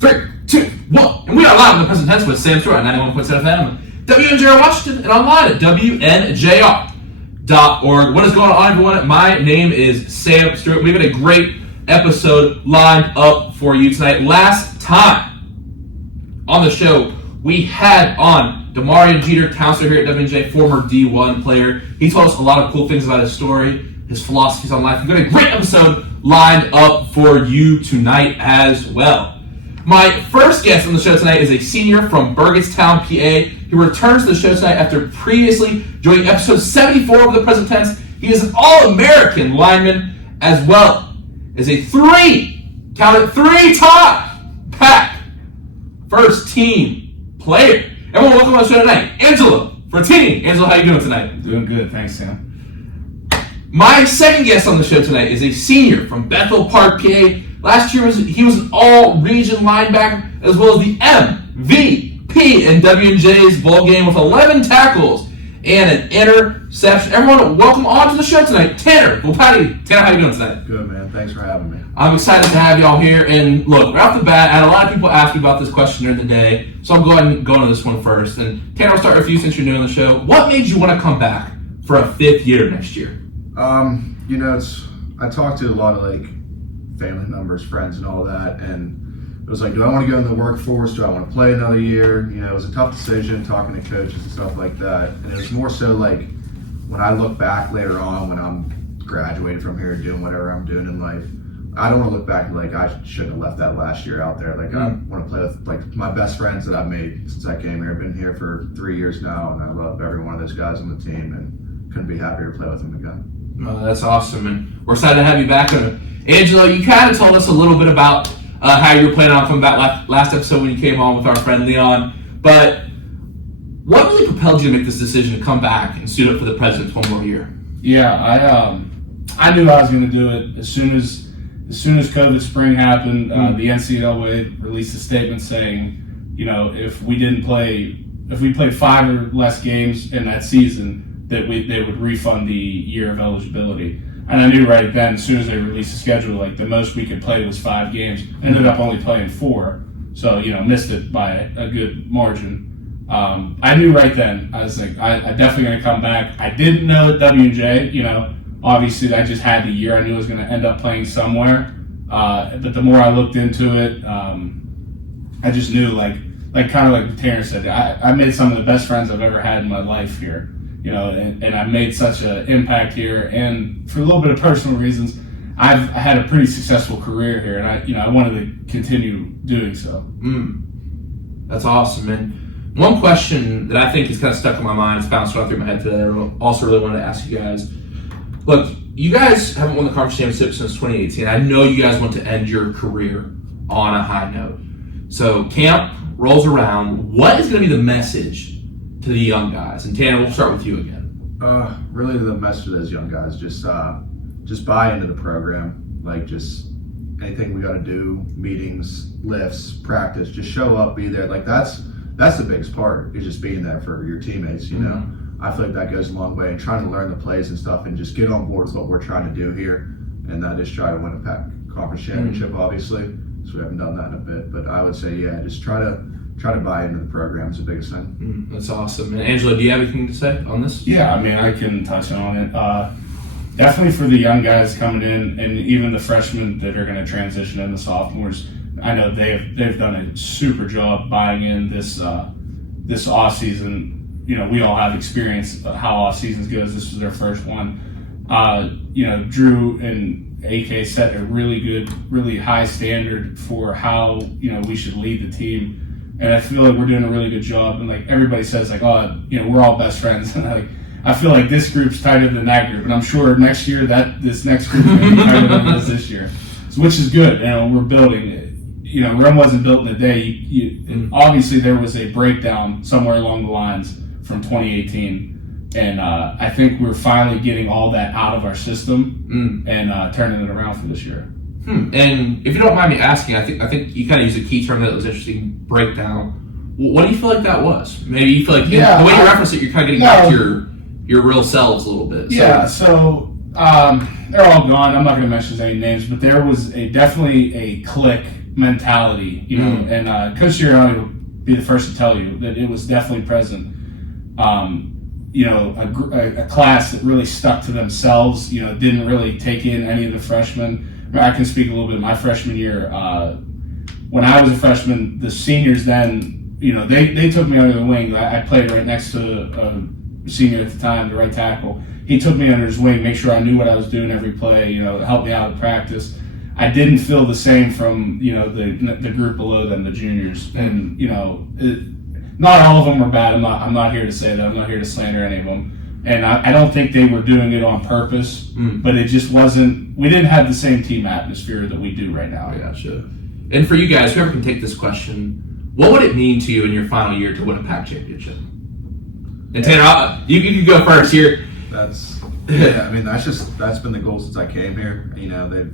3, 2, 1. And we are live in the present tense with Sam Stewart at 91.7 FM, WNJR Washington, and online at WNJR.org. What is going on, everyone? My name is Sam Stewart. We've got a great episode lined up for you tonight. Last time on the show, we had on Damarian Jeter, counselor here at WNJ, former D1 player. He told us a lot of cool things about his story, his philosophies on life. We've got a great episode lined up for you tonight as well. My first guest on the show tonight is a senior from Burgettstown, PA. He returns to the show tonight after previously joining episode 74 of the present tense. He is an All-American lineman as well as a three-time Pack first team player. Everyone, welcome on the show tonight, Angelo Fratini. Angelo, how you doing tonight? Doing good, thanks, Sam. My second guest on the show tonight is a senior from Bethel Park, PA. Last year, he was an all-region linebacker as well as the MVP in WNJ's bowl game with 11 tackles and an interception. Everyone, welcome on to the show tonight, Tanner Volpatti. Tanner, how you doing tonight? Good, man. Thanks for having me. I'm excited to have y'all here. And look, right off the bat, I had a lot of people ask me about this question during the day, so I'm going to this one first. And Tanner, I'll start with you since you're new on the show. What made you want to come back for a fifth year next year? I talked to a lot of family members, friends, and all that, and it was do I want to go in the workforce? Do I want to play another year? It was a tough decision talking to coaches and stuff like that. And it was more so when I look back later on when I'm graduated from here doing whatever I'm doing in life, I don't want to look back I shouldn't have left that last year out there. I want to play with my best friends that I've made since I came here. I've been here for 3 years now, and I love every one of those guys on the team, and couldn't be happier to play with them again. That's awesome, and we're excited to have you back. Angelo, you kind of told us a little bit about how you were planning on coming back last episode when you came on with our friend Leon, but what really propelled you to make this decision to come back and suit up for the Presidents one more year? Yeah, I knew I was going to do it as soon as COVID spring happened. The NCAA released a statement saying, if we played 5 or less games in that season, that they would refund the year of eligibility. And I knew right then, as soon as they released the schedule, the most we could play was 5 games. Ended up only playing 4, so missed it by a good margin. I knew right then. I was I definitely going to come back. I didn't know at WNJ. Obviously I just had the year. I knew I was going to end up playing somewhere. But the more I looked into it, I just knew kind of like Tanner said, I made some of the best friends I've ever had in my life here. And I made such an impact here, and for a little bit of personal reasons, I had a pretty successful career here, and I wanted to continue doing so. That's awesome, man. One question that I think is kind of stuck in my mind, it's bounced around through my head today, I also really wanted to ask you guys. Look, you guys haven't won the conference championship since 2018. I know you guys want to end your career on a high note. So camp rolls around. What is going to be the message to the young guys? And Tanner, we'll start with you again. Really the message to those young guys, just buy into the program. Just anything we got to do, meetings, lifts, practice, just show up, be there. That's the biggest part, is just being there for your teammates, I feel like that goes a long way, and trying to learn the plays and stuff and just get on board with what we're trying to do here, and that is try to win a Pac conference championship, obviously. So we haven't done that in a bit, but I would say, just try to buy into the program is the biggest thing. That's awesome. And Angela, do you have anything to say on this? Yeah, I can touch on it. Definitely for the young guys coming in, and even the freshmen that are going to transition in, the sophomores. I know they've done a super job buying in this off season. We all have experience of how off seasons goes. This was their first one. Drew and AK set a really good, really high standard for how we should lead the team. And I feel like we're doing a really good job. And everybody says we're all best friends. And I feel like this group's tighter than that group. And I'm sure next year this next group is going to be tighter than this year, which is good. We're building it. Rome wasn't built in a day. And obviously there was a breakdown somewhere along the lines from 2018. And I think we're finally getting all that out of our system and turning it around for this year. And if you don't mind me asking, I think you kind of used a key term that was interesting, breakdown. What do you feel like that was? Maybe you feel like the way you reference it, you're kind of getting back to your real selves a little bit. So they're all gone. I'm not going to mention any names, but there was definitely a click mentality, you know, and Coach Sirianni would be the first to tell you that it was definitely present. You know, a class that really stuck to themselves, you know, didn't really take in any of the freshmen. I can speak a little bit. My freshman year, when I was a freshman, the seniors then, you know, they took me under the wing. I played right next to a senior at the time, the right tackle. He took me under his wing, make sure I knew what I was doing every play, you know, to help me out at practice. I didn't feel the same from, you know, the group below them, the juniors. And, you know, not all of them were bad. I'm not here to say that. I'm not here to slander any of them. And I don't think they were doing it on purpose, but it just wasn't, we didn't have the same team atmosphere that we do right now. I gotcha. And for you guys, whoever can take this question, what would it mean to you in your final year to win a Pac championship? And Tanner, you can go first here. I mean, that's been the goal since I came here. You know, they've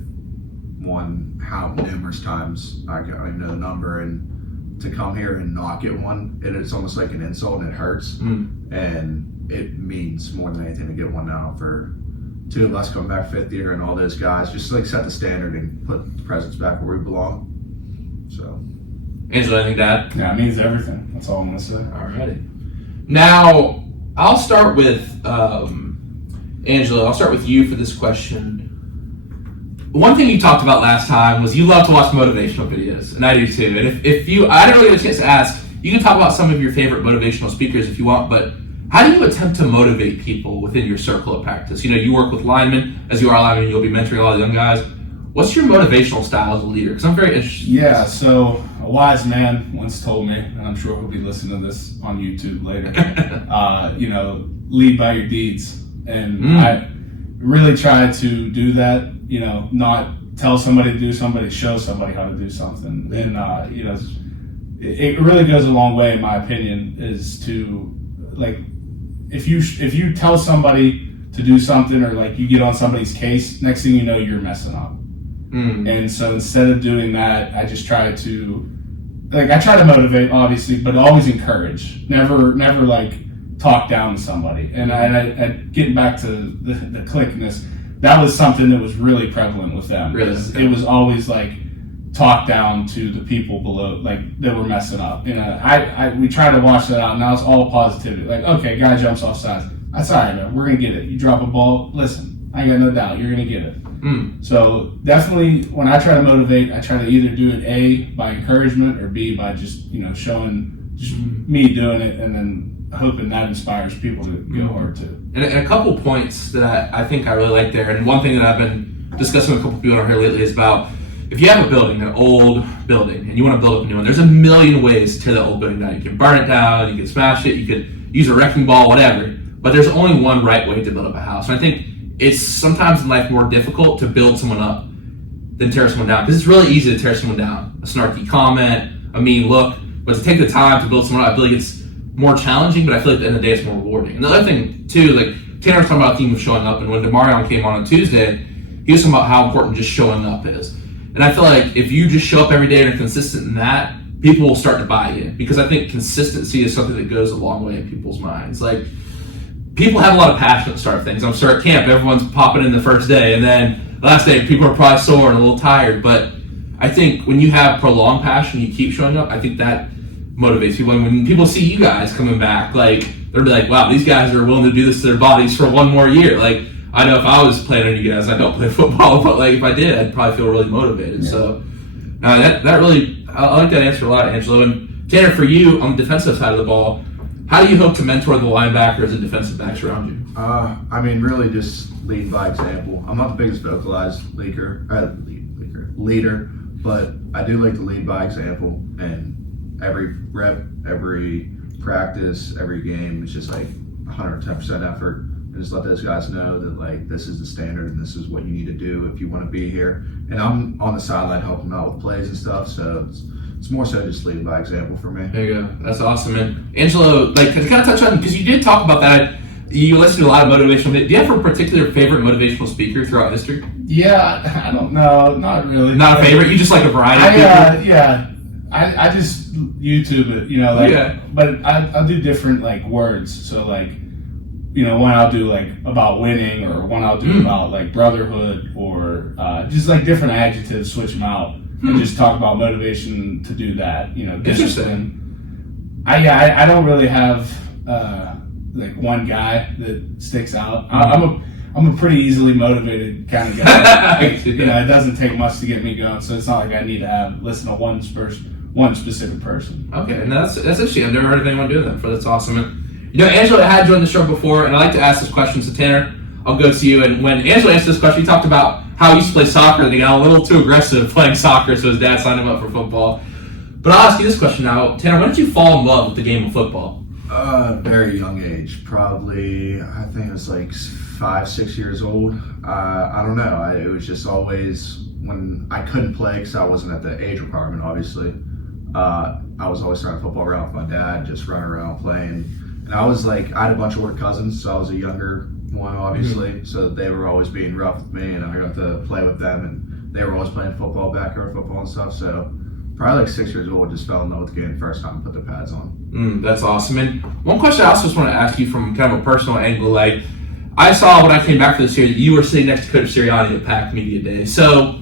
won how numerous times, I don't even know the number, and to come here and not get one, it's almost like an insult and it hurts. And it means more than anything to get one now for two of us coming back fifth year and all those guys, just to like set the standard and put the presence back where we belong. So, Angelo, anything to add? Yeah, it means everything. That's all I'm going to say. Alrighty. Now, I'll start with Angelo. I'll start with you for this question. One thing you talked about last time was you love to watch motivational videos, and I do too. And if you, I didn't really get a chance to ask, you can talk about some of your favorite motivational speakers if you want, but how do you attempt to motivate people within your circle of practice? You know, you work with linemen. As you are a lineman, you'll be mentoring a lot of young guys. What's your motivational style as a leader? Because I'm very interested. Yeah, so a wise man once told me, and I'm sure he'll be listening to this on YouTube later, you know, lead by your deeds. And I really try to do that, you know, not tell somebody to do something, show somebody how to do something. And, you know, it really goes a long way, in my opinion, is to, like, if you tell somebody to do something or, like, you get on somebody's case, next thing you know, you're messing up. And so instead of doing that, I just try to, like, I try to motivate, obviously, but always encourage. Never like, talk down to somebody. And I getting back to the cliqueness, that was something that was really prevalent with them. Really? It was always like talk down to the people below, like that were messing up. You know, we try to wash that out. Now it's all positivity. Like, okay, guy jumps off sides. That's all right, man. We're gonna get it. You drop a ball. Listen, I got no doubt you're gonna get it. So definitely, when I try to motivate, I try to either do it A, by encouragement, or B, by just, you know, showing just me doing it, and then hoping that inspires people to go hard too. And a couple points that I think I really like there, and one thing that I've been discussing with a couple people on here lately is about, if you have a building, an old building, and you want to build up a new one, there's a million ways to tear that old building down. You can burn it down, you can smash it, you could use a wrecking ball, whatever, but there's only one right way to build up a house. And I think it's sometimes in life more difficult to build someone up than tear someone down, because it's really easy to tear someone down. A snarky comment, a mean look, but to take the time to build someone up, I feel like it's more challenging, but I feel like at the end of the day it's more rewarding. And the other thing too, like Tanner was talking about the theme of showing up, and when DeMarion came on Tuesday, he was talking about how important just showing up is. And I feel like if you just show up every day and are consistent in that, people will start to buy in, because I think consistency is something that goes a long way in people's minds. Like, people have a lot of passion at the start of things. I'm sure at camp, everyone's popping in the first day, and then the last day, people are probably sore and a little tired. But I think when you have prolonged passion, you keep showing up, I think that motivates people. And when people see you guys coming back, like, they'll be like, wow, these guys are willing to do this to their bodies for one more year. Like, I know if I was playing on you guys, I don't play football, but like if I did, I'd probably feel really motivated. Yeah. So that really, I like that answer a lot, Angelo. And Tanner, for you on the defensive side of the ball, how do you hope to mentor the linebackers and defensive backs around you? I mean, really just lead by example. I'm not the biggest vocalized leader, but I do like to lead by example. And every rep, every practice, every game, it's just like 110% effort. And just let those guys know that, like, this is the standard and this is what you need to do if you want to be here. And I'm on the sideline helping them out with plays and stuff, so it's more so just leading by example for me. There you go. That's awesome, man. Angelo, like, to kind of touch on, because you did talk about that, you listen to a lot of motivational. Do you have a particular favorite motivational speaker throughout history? Yeah, I don't know. Not really. Not a favorite? You just like a variety of people? Yeah. I just YouTube it, you know, like, yeah. But I do different, like, words. So, like, you know, one I'll do, like, about winning, or one I'll do about, like, brotherhood, or just, like, different adjectives, switch them out. and just talk about motivation to do that. You know, discipline. Interesting. I don't really have like one guy that sticks out. I'm a pretty easily motivated kind of guy. You know, it doesn't take much to get me going, so it's not like I need to listen to one specific person. Okay, and that's interesting. I've never heard of anyone doing that before. That's awesome. And, you know, Angelo had joined the show before, and I like to ask this question. So Tanner, I'll go to you. And when Angelo answered this question, he talked about how he used to play soccer, and he got a little too aggressive playing soccer, so his dad signed him up for football. But I'll ask you this question now. Tanner, when did you fall in love with the game of football? Very young age, probably. I think it was like 5, 6 years old. I don't know. It was just always when I couldn't play because I wasn't at the age requirement. Obviously, I was always trying to football around with my dad, just running around playing. And I was like, I had a bunch of older cousins, so I was a younger one, obviously. Mm-hmm. So they were always being rough with me, and I got to play with them, and they were always playing football, backyard football and stuff. So probably like 6 years old, just fell in love with the game the first time I put the pads on. That's awesome. And one question I also just want to ask you from kind of a personal angle, like I saw when I came back for this year that you were sitting next to Coach Sirianni at Packed Media Day. So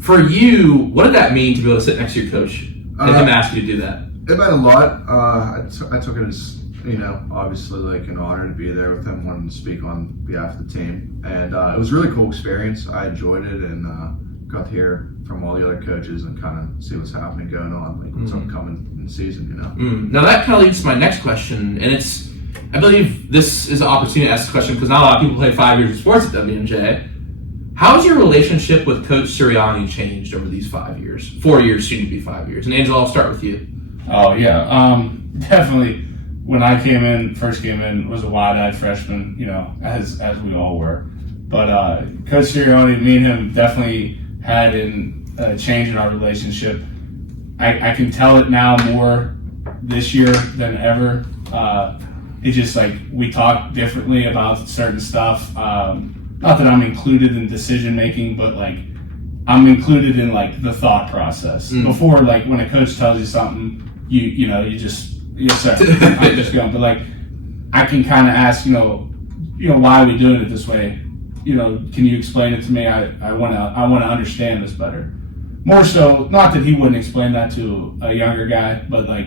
for you, what did that mean to be able to sit next to your coach and him ask you to do that? It meant a lot. I took it as, you know, obviously like an honor to be there with him, wanting to speak on behalf of the team. And it was a really cool experience. I enjoyed it and got to hear from all the other coaches and kind of see what's happening going on, like what's upcoming in the season, you know. Now that kind of leads to my next question, and it's, I believe this is an opportunity to ask this question because not a lot of people play 5 years of sports at WNJ. How has your relationship with Coach Sirianni changed over these 5 years? 4 years, soon to be 5 years. And Angelo, I'll start with you. Oh yeah, definitely. When I first came in, was a wide-eyed freshman, you know, as we all were. But Coach Sirianni, me and him definitely had a change in our relationship. I can tell it now more this year than ever. It's just like we talk differently about certain stuff. Not that I'm included in decision making, but like I'm included in like the thought process. Before, like when a coach tells you something, you just I'm just going. But like I can kind of ask, you know, why are we doing it this way? You know, can you explain it to me? I want to understand this better. More so, not that he wouldn't explain that to a younger guy, but like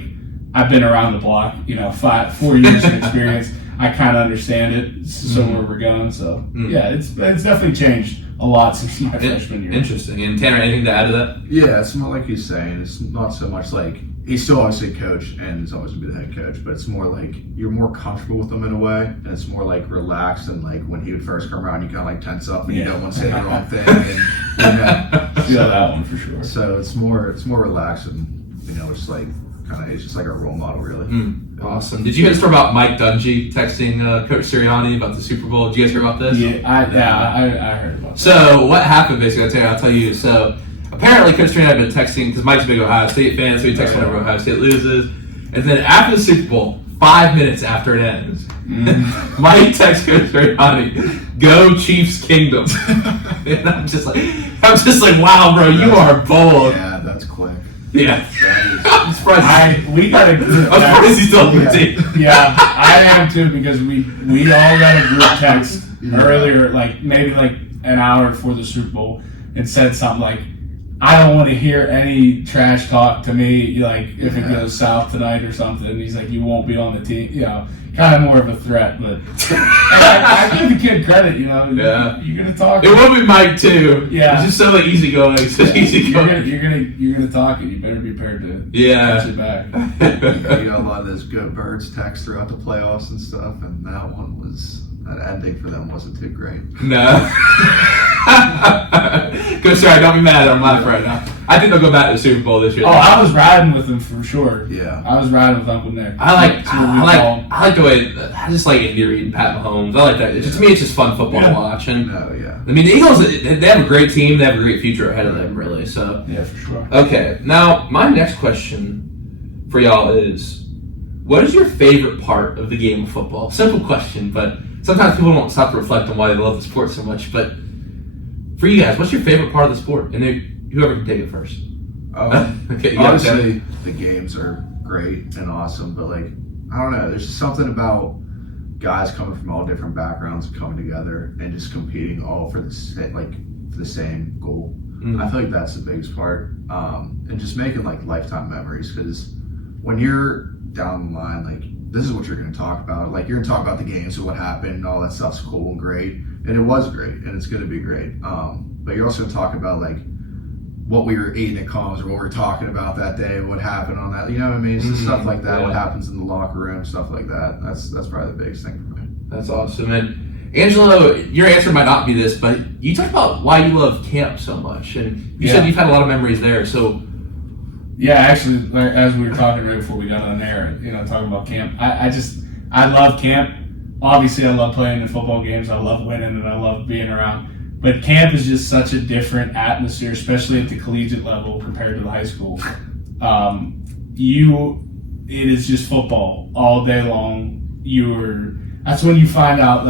I've been around the block, you know, 4 years of experience. I kind of understand it, so where we're going. So yeah, it's definitely changed a lot since my freshman year. Interesting. And Tanner, anything to add to that? Yeah, it's more like he's saying. It's not so much like he's still obviously a coach and he's always gonna be the head coach, but it's more like you're more comfortable with him in a way, and it's more like relaxed. And like when he would first come around, you kind of like tense up and you don't want to say the wrong thing. And, you know, feel that one for sure. So it's more relaxed, and you know, it's like kind of, it's just like a role model, really. Awesome. Did you guys hear about Mike Dungy texting Coach Sirianni about the Super Bowl? Did you guys hear about this? Yeah, I heard about that. So what happened, basically, I'll tell you. So apparently Coach Sirianni had been texting, because Mike's a big Ohio State fan, so he texts whenever Ohio State loses. And then after the Super Bowl, 5 minutes after it ends, Mike texts Coach Sirianni, "Go Chiefs Kingdom." And I'm just like, wow, bro, you are bold. Yeah, that's quick. Yeah. I'm surprised. We got a group I'm surprised he's still on the team. Yeah, I am too, because we all got a group text earlier, like maybe like an hour before the Super Bowl, and said something like, "I don't want to hear any trash talk to me, like if it goes south tonight or something." And he's like, "You won't be on the team," you know, kind of more of a threat. But I give the kid credit, you know. Yeah. You're gonna talk. It will be Mike too. Yeah. It's just so like easygoing. It's just easygoing. You're gonna talk, and you better be prepared to catch it back. You got a lot of those good birds texts throughout the playoffs and stuff, and that ending for them wasn't too great. No. Go, sorry, don't be mad. I'm laughing right now. I think they'll go back to the Super Bowl this year. Oh, I was riding with them for sure. Yeah, I was riding with Uncle Nick. I like the way, I just like Andy Reid and Pat Mahomes. I like that. To me, it's just fun football to watch. And I mean, the Eagles, they have a great team. They have a great future ahead of them, really. So yeah, for sure. Okay, now my next question for y'all is, what is your favorite part of the game of football? Simple question, but sometimes people don't stop to reflect on why they love the sport so much. But for you guys, what's your favorite part of the sport? And whoever can take it first. Okay, obviously, the games are great and awesome, but like, I don't know, there's just something about guys coming from all different backgrounds coming together and just competing all for the same goal. I feel like that's the biggest part. And just making like lifetime memories, because when you're down the line, like this is what you're going to talk about. Like you're going to talk about the games and what happened and all that stuff's cool and great. And it was great and it's going to be great. But you're also going to talk about like what we were eating at comms or what we were talking about that day, what happened on that. You know what I mean? So stuff like that, what happens in the locker room, stuff like that. That's probably the biggest thing for me. That's awesome. And Angelo, your answer might not be this, but you talked about why you love camp so much. And you said you've had a lot of memories there. So yeah, actually, like, as we were talking right before we got on air, talking about camp, I love camp. Obviously, I love playing in football games. I love winning and I love being around. But camp is just such a different atmosphere, especially at the collegiate level compared to the high school. It is just football all day long. That's when you find out,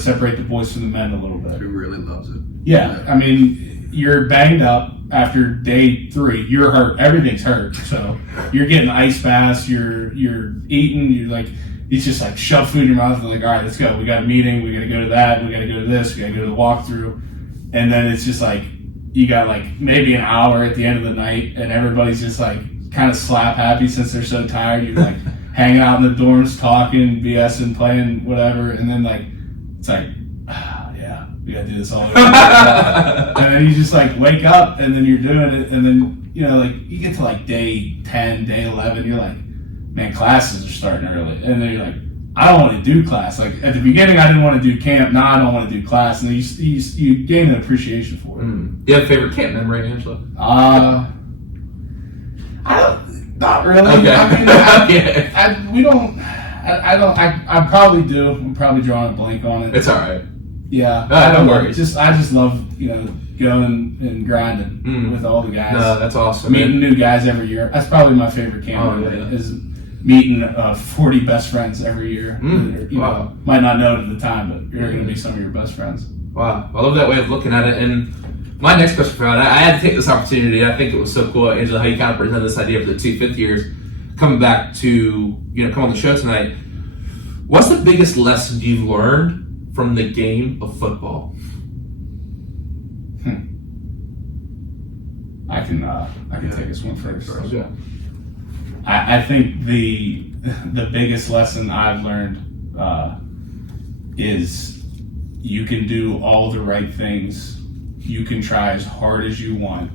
separate the boys from the men a little bit. Who really loves it? Yeah, I mean, you're banged up after day 3. You're hurt. Everything's hurt. So you're getting ice baths. You're eating. It's just like shove food in your mouth. And like, all right, let's go. We got a meeting. We got to go to that. We got to go to this. We got to go to the walkthrough. And then it's just like you got maybe an hour at the end of the night, and everybody's just kind of slap happy since they're so tired. You're hanging out in the dorms, talking, BSing, playing whatever, and then it's yeah, we gotta do this all over again. And then you just wake up, and then you're doing it, and then you get to day 10, day 11, you're like, man, classes are starting early, and then you're like, I don't want to do class. At the beginning, I didn't want to do camp. Now I don't want to do class. And then you gain an appreciation for it. Do you have a favorite camp memory, Angelo? I don't. Not really. Okay. I probably do. I'm probably drawing a blank on it. It's all right. Yeah. No worries. I just love going and grinding with all the guys. No, that's awesome. Meeting new guys every year. That's probably my favorite camp. Is meeting 40 best friends every year. Wow. Might not know it at the time, but you're going to be some of your best friends. Wow. I love that way of looking at it. And my next question for you, I had to take this opportunity. I think it was so cool, Angela, how you kind of presented this idea for the 2 fifth years coming back to, come on the show tonight. What's the biggest lesson you've learned from the game of football? I can take this one first. Yeah. I think the biggest lesson I've learned is you can do all the right things. You can try as hard as you want.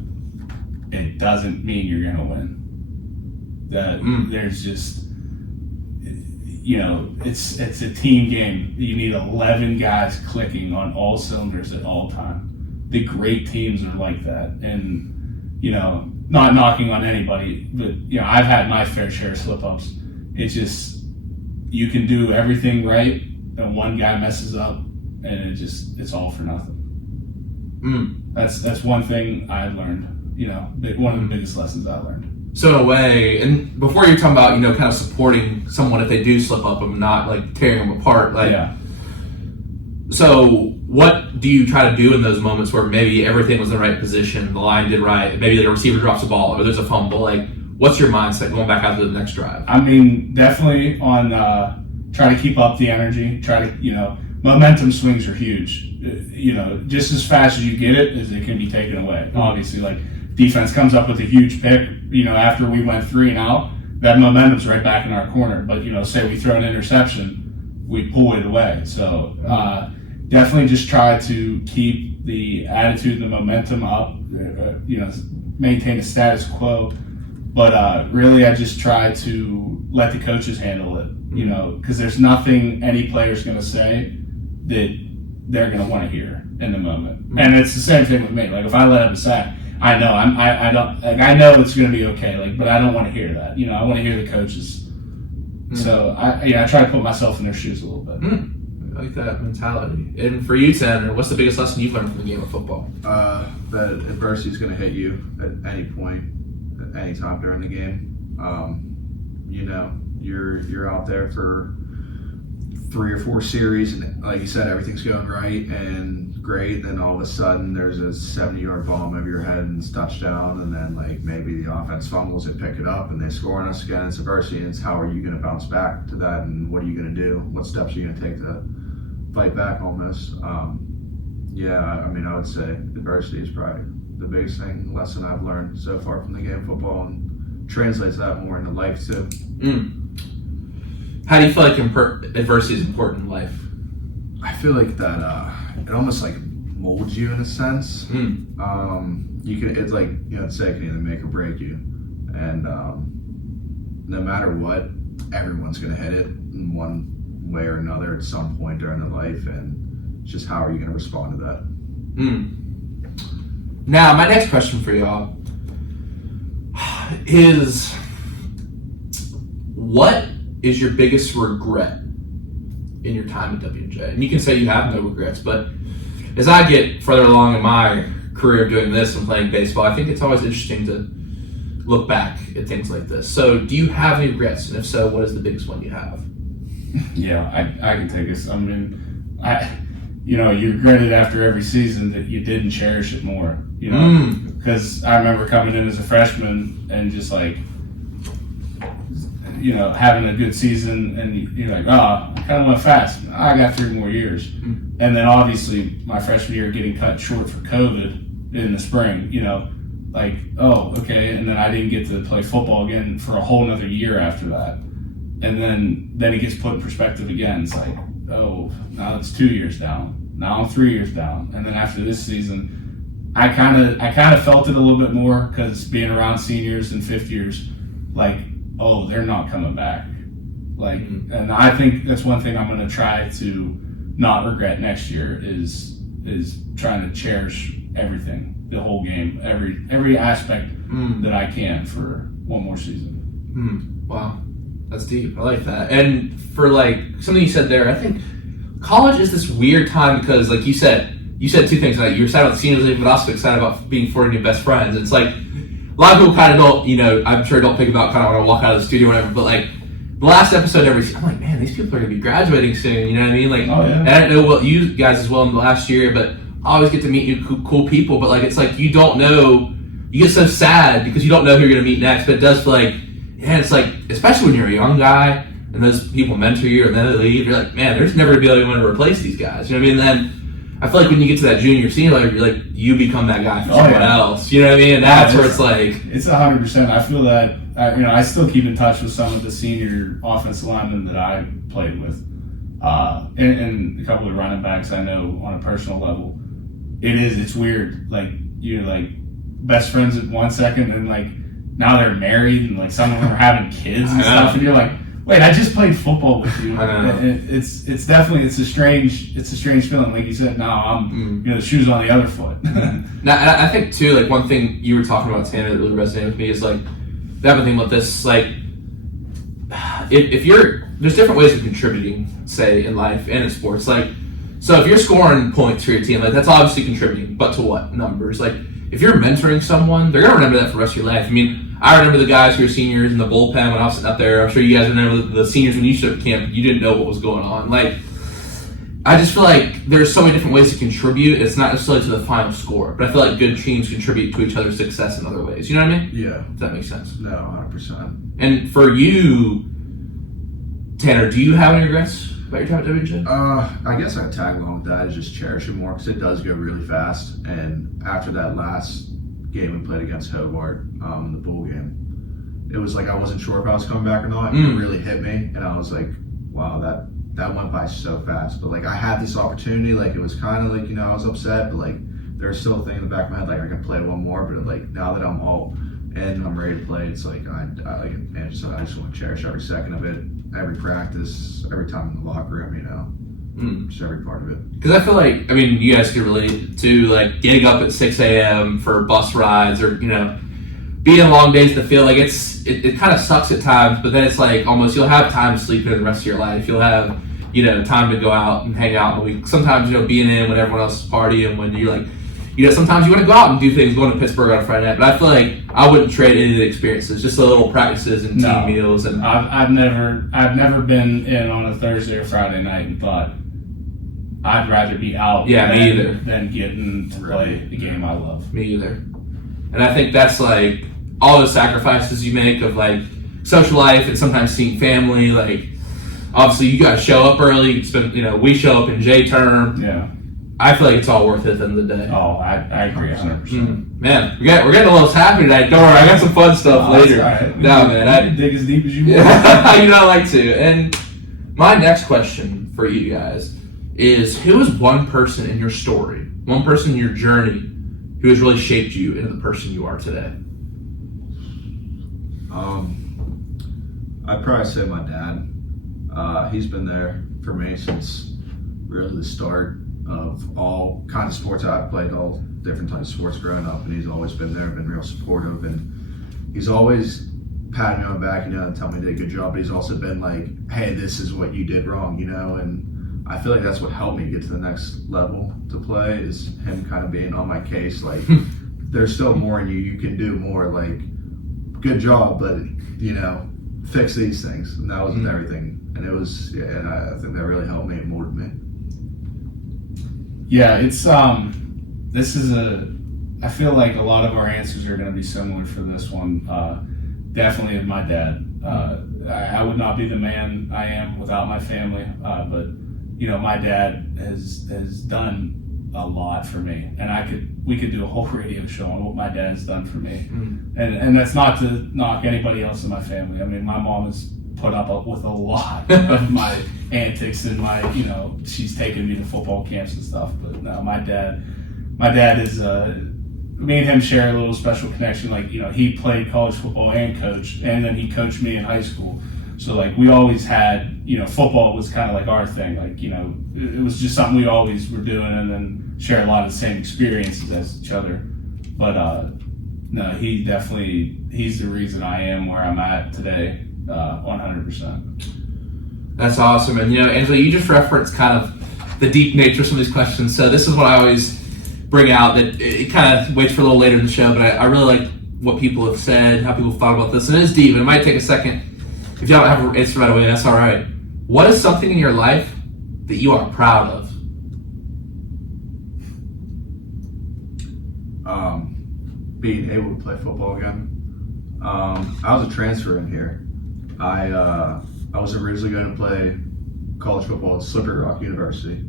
It doesn't mean you're going to win. There's just, it's a team game. You need 11 guys clicking on all cylinders at all time. The great teams are like that. And, not knocking on anybody, but I've had my fair share of slip-ups. It's just you can do everything right, and one guy messes up, and it's all for nothing. That's one thing I've learned. One of the biggest lessons I learned. So in a way, and before you're talking about kind of supporting someone if they do slip up and not tearing them apart, yeah. So what do you try to do in those moments where maybe everything was in the right position, the line did right, maybe the receiver drops the ball or there's a fumble? What's your mindset going back out to the next drive? I mean, definitely on try to keep up the energy. Try to, momentum swings are huge. Just as fast as you get it, as it can be taken away. Obviously, defense comes up with a huge pick, after we went 3 and out, that momentum's right back in our corner. But, say we throw an interception, we pull it away. So definitely just try to keep the attitude and the momentum up, maintain a status quo. But really I just try to let the coaches handle it, because there's nothing any player's going to say that they're going to want to hear in the moment. And it's the same thing with me. If I let them sack, I know I know it's going to be okay. But I don't want to hear that. I want to hear the coaches. So I try to put myself in their shoes a little bit. I like that mentality. And for you, Tanner, what's the biggest lesson you've learned from the game of football? That adversity is going to hit you at any point, at any time during the game. You're out there for 3 or 4 series, and like you said, everything's going right and great. And then all of a sudden, there's a 70-yard bomb over your head and it's touchdown. And then maybe the offense fumbles it, pick it up, and they score on us again. It's adversity. And it's how are you going to bounce back to that, and what are you going to do? What steps are you going to take to fight back on this? I would say adversity is probably the biggest thing, lesson I've learned so far from the game of football, and translates that more into life too. How do you feel like adversity is important in life? I feel like that it almost like molds you in a sense. It's like, it's say it can either make or break you, and no matter what, everyone's gonna hit it in one way or another at some point during their life, and it's just how are you gonna respond to that? Now, my next question for y'all is, what is your biggest regret in your time at WJ? And you can say you have no regrets, but as I get further along in my career of doing this and playing baseball, I think it's always interesting to look back at things like this. So do you have any regrets? And if so, what is the biggest one you have? Yeah, I can take this. I mean, you regret it after every season that you didn't cherish it more, because I remember coming in as a freshman and just like, having a good season, and you're like, I kind of went fast. I got 3 more years. And then obviously my freshman year getting cut short for COVID in the spring, like, okay. And then I didn't get to play football again for a whole nother year after that. And then it gets put in perspective again. It's like, now it's 2 years down. Now I'm 3 years down. And then after this season, I kind of felt it a little bit more, because being around seniors and fifth years, like, they're not coming back. Like, and I think that's one thing I'm going to try to not regret next year is trying to cherish everything, the whole game, every aspect that I can for one more season. Wow, that's deep. I like that. And for like something you said there, I think college is this weird time because, like you said 2 things. Like you were excited about the seniors league, but also excited about being 40 new best friends. It's like a lot of people kind of don't, I'm sure don't think about kind of when I walk out of the studio or whatever, but like the last episode I'm like, man, these people are going to be graduating soon, you know what I mean? Like, and I don't know what you guys as well in the last year, but I always get to meet new cool people, but like, it's like you don't know, you get so sad because you don't know who you're going to meet next, but it does feel like, it's like, especially when you're a young guy and those people mentor you and then they leave, you're like, man, there's never going to be anyone to replace these guys, you know what I mean? And then I feel like when you get to that junior senior level, you're like, you become that guy for someone else. You know what I mean? And that's where it's like, it's 100%. I feel that I still keep in touch with some of the senior offensive linemen that I played with, and a couple of running backs I know on a personal level. It's weird. Like you're like best friends at 1 second, and like now they're married, and like some of them are having kids and stuff, and you're like, wait, I just played football with you. It's definitely a strange feeling. Like you said, now I'm the shoes on the other foot. Now, I think too, like one thing you were talking about, Tanner, that really resonated with me is like the other thing about this, like there's different ways of contributing, say in life and in sports. Like, so if you're scoring points for your team, like that's obviously contributing, but to what numbers? Like if you're mentoring someone, they're gonna remember that for the rest of your life. I mean, I remember the guys who were seniors in the bullpen when I was sitting up there. I'm sure you guys remember the seniors when you showed up at camp. You didn't know what was going on. Like, I just feel like there's so many different ways to contribute. It's not necessarily to the final score, but I feel like good teams contribute to each other's success in other ways. You know what I mean? Yeah. If that makes sense. No, 100%. And for you, Tanner, do you have any regrets about your time at WJ? I guess I tag along with that is just cherish it more because it does go really fast. And after that last game we played against Hobart in the bowl game, it was like I wasn't sure if I was coming back or not. It really hit me, and I was like, wow, that went by so fast. But like I had this opportunity, like it was kind of like, I was upset, but like there was still a thing in the back of my head, like I could play one more. But like now that I'm all in, I'm ready to play, it's like I just want to cherish every second of it, every practice, every time in the locker room, just every part of it. Because I feel like, you guys can relate to like getting up at 6 a.m. for bus rides or, being long days in the field. Like it kind of sucks at times, but then it's like almost you'll have time to sleep in the rest of your life. You'll have, time to go out and hang out in the week. Sometimes, being in when everyone else is partying, when you're like, sometimes you want to go out and do things, going to Pittsburgh on a Friday night. But I feel like I wouldn't trade any of the experiences, just the little practices and team meals. And I've never been in on a Thursday or Friday night and thought, I'd rather be out me either. than getting to play the game I love. Me either. And I think that's like all the sacrifices you make of like social life and sometimes seeing family. Like obviously you got to show up early. We show up in J term. Yeah. I feel like it's all worth it at the end of the day. Oh, I agree 100%. Man, we're getting a little happy tonight. Don't worry, I got some fun stuff later. Right. No, man, I can dig as deep as you want. you know I like to. And my next question for you guys is: who is one person in your story, one person in your journey, who has really shaped you into the person you are today? I'd probably say my dad. He's been there for me since really the start of all kinds of sports I've played, all different types of sports growing up, and he's always been there, been real supportive, and he's always patting me on the back, and telling me I did a good job, but he's also been like, hey, this is what you did wrong, and I feel like that's what helped me get to the next level to play, is him kind of being on my case, like, there's still more in you, you can do more, like, good job, but, fix these things, and that was everything, and it was, and I think that really helped me and molded me. Yeah, it's I feel like a lot of our answers are going to be similar for this one. Definitely my dad. I would not be the man I am without my family, but my dad has done a lot for me, and we could do a whole radio show on what my dad's done for me. And that's not to knock anybody else in my family. I mean, my mom has put up with a lot of my antics and she's taken me to football camps and stuff. But no, my dad is, me and him share a little special connection. Like, he played college football and coached, and then he coached me in high school. So like we always had, football was kind of like our thing. Like, it was just something we always were doing, and then share a lot of the same experiences as each other. But no, he's the reason I am where I'm at today. 100%. That's awesome. And Angela, you just referenced kind of the deep nature of some of these questions. So this is what I always bring out, that it kind of waits for a little later in the show, but I really like what people have said, how people thought about this. And it is deep, and it might take a second. If y'all don't have an answer right away, that's all right. What is something in your life that you are proud of? Being able to play football again. I was a transfer in here. I was originally going to play college football at Slippery Rock University.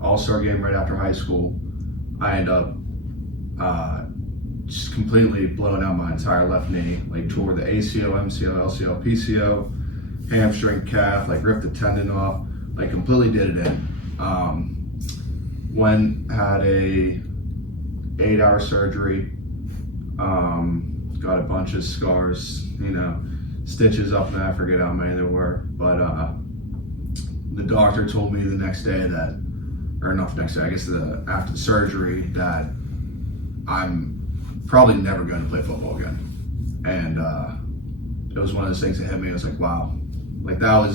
All-star game right after high school. I ended up just completely blowing out my entire left knee. Like, tore the ACL, MCL, LCL, PCO, hamstring, calf, like ripped the tendon off. Like, completely did it in. Had a 8-hour surgery. Got a bunch of scars, stitches up there. I forget how many there were. But the doctor told me the next day not the next day, I guess after the surgery, that I'm probably never going to play football again. And it was one of those things that hit me. I was like, wow. Like, I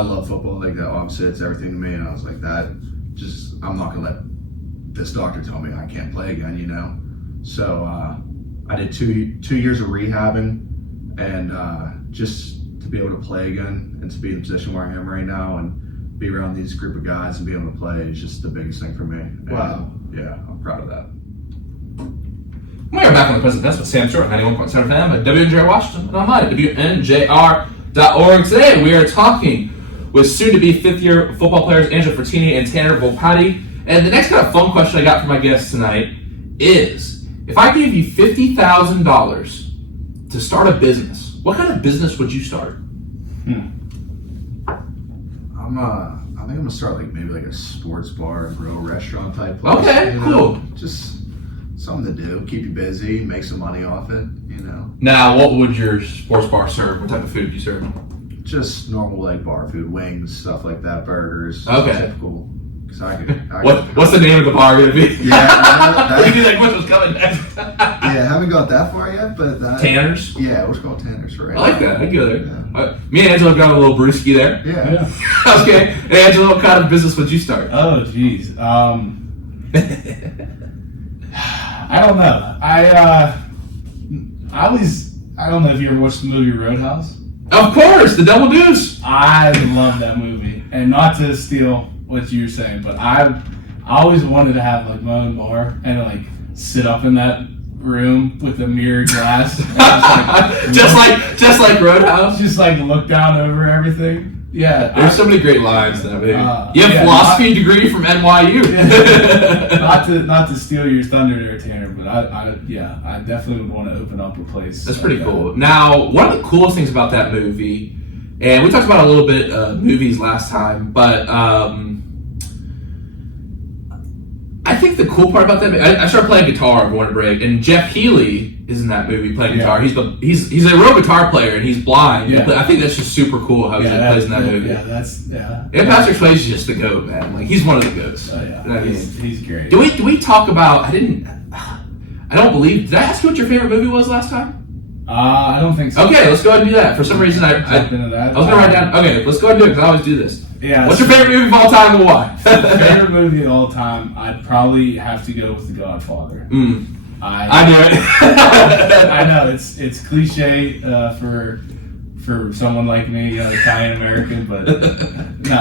love football. Like, that, obviously, it's everything to me. And I was like, I'm not going to let this doctor tell me I can't play again, So I did two years of rehabbing, and just to be able to play again and to be in the position where I am right now and be around these group of guys and be able to play is just the biggest thing for me. Wow. And, yeah, I'm proud of that. We are back on the Present Desk with Sam Stewart, 91.7 FM at WNJR Washington and online at WNJR.org. Today we are talking with soon-to-be fifth-year football players Angelo Fratini and Tanner Volpatti. And the next kind of fun question I got for my guests tonight is, if I gave you $50,000 to start a business, what kind of business would you start? I think I'm gonna start maybe a sports bar and grill restaurant type place. Okay, cool. Just something to do, keep you busy, make some money off it. Now, what would your sports bar serve? What type of food do you serve? Just normal bar food, wings, stuff like that, burgers. Okay. Typical. What's the name of the bar gonna be? Yeah, you knew that question was coming next. Yeah, haven't got that far yet, but Tanner's. Yeah, we're called Tanner's right now. I like that. I'd go there. Yeah. Me and Angelo got a little brewski there. Yeah. Okay. And Angelo, what kind of business would you start? Oh, geez. I don't know. I don't know if you ever watched the movie Roadhouse. Of course, the Double Deuce. I love that movie, and not to steal what you were saying, but I always wanted to have my own bar and sit up in that room with a mirrored glass, and just like Roadhouse. Just look down over everything. Yeah, There's so many great lines in that movie. You have yeah, philosophy degree from NYU. not to steal your thunder there, Tanner, but I definitely would want to open up a place. That's pretty cool. Now, one of the coolest things about that movie, and we talked about a little bit movies last time, but I think the cool part about that, I started playing guitar at Warner Break, and Jeff Healey is in that movie playing guitar. He's a real guitar player, and he's blind. Yeah. But I think that's just super cool how he plays in that movie. Yeah, And Patrick Swayze's just the GOAT, man. Like, he's one of the GOATs. Oh, yeah. You know what I mean? He's great. Do we talk about? Did I ask you what your favorite movie was last time? I don't think so. Okay, let's go ahead and do that. For some reason, I was into that. gonna write down. Okay, let's go ahead and do it because I always do this. Yeah. What's your favorite movie of all time and why? Favorite movie of all time? I'd probably have to go with The Godfather. I knew it. I know it's cliche for someone like me, Italian American, but no,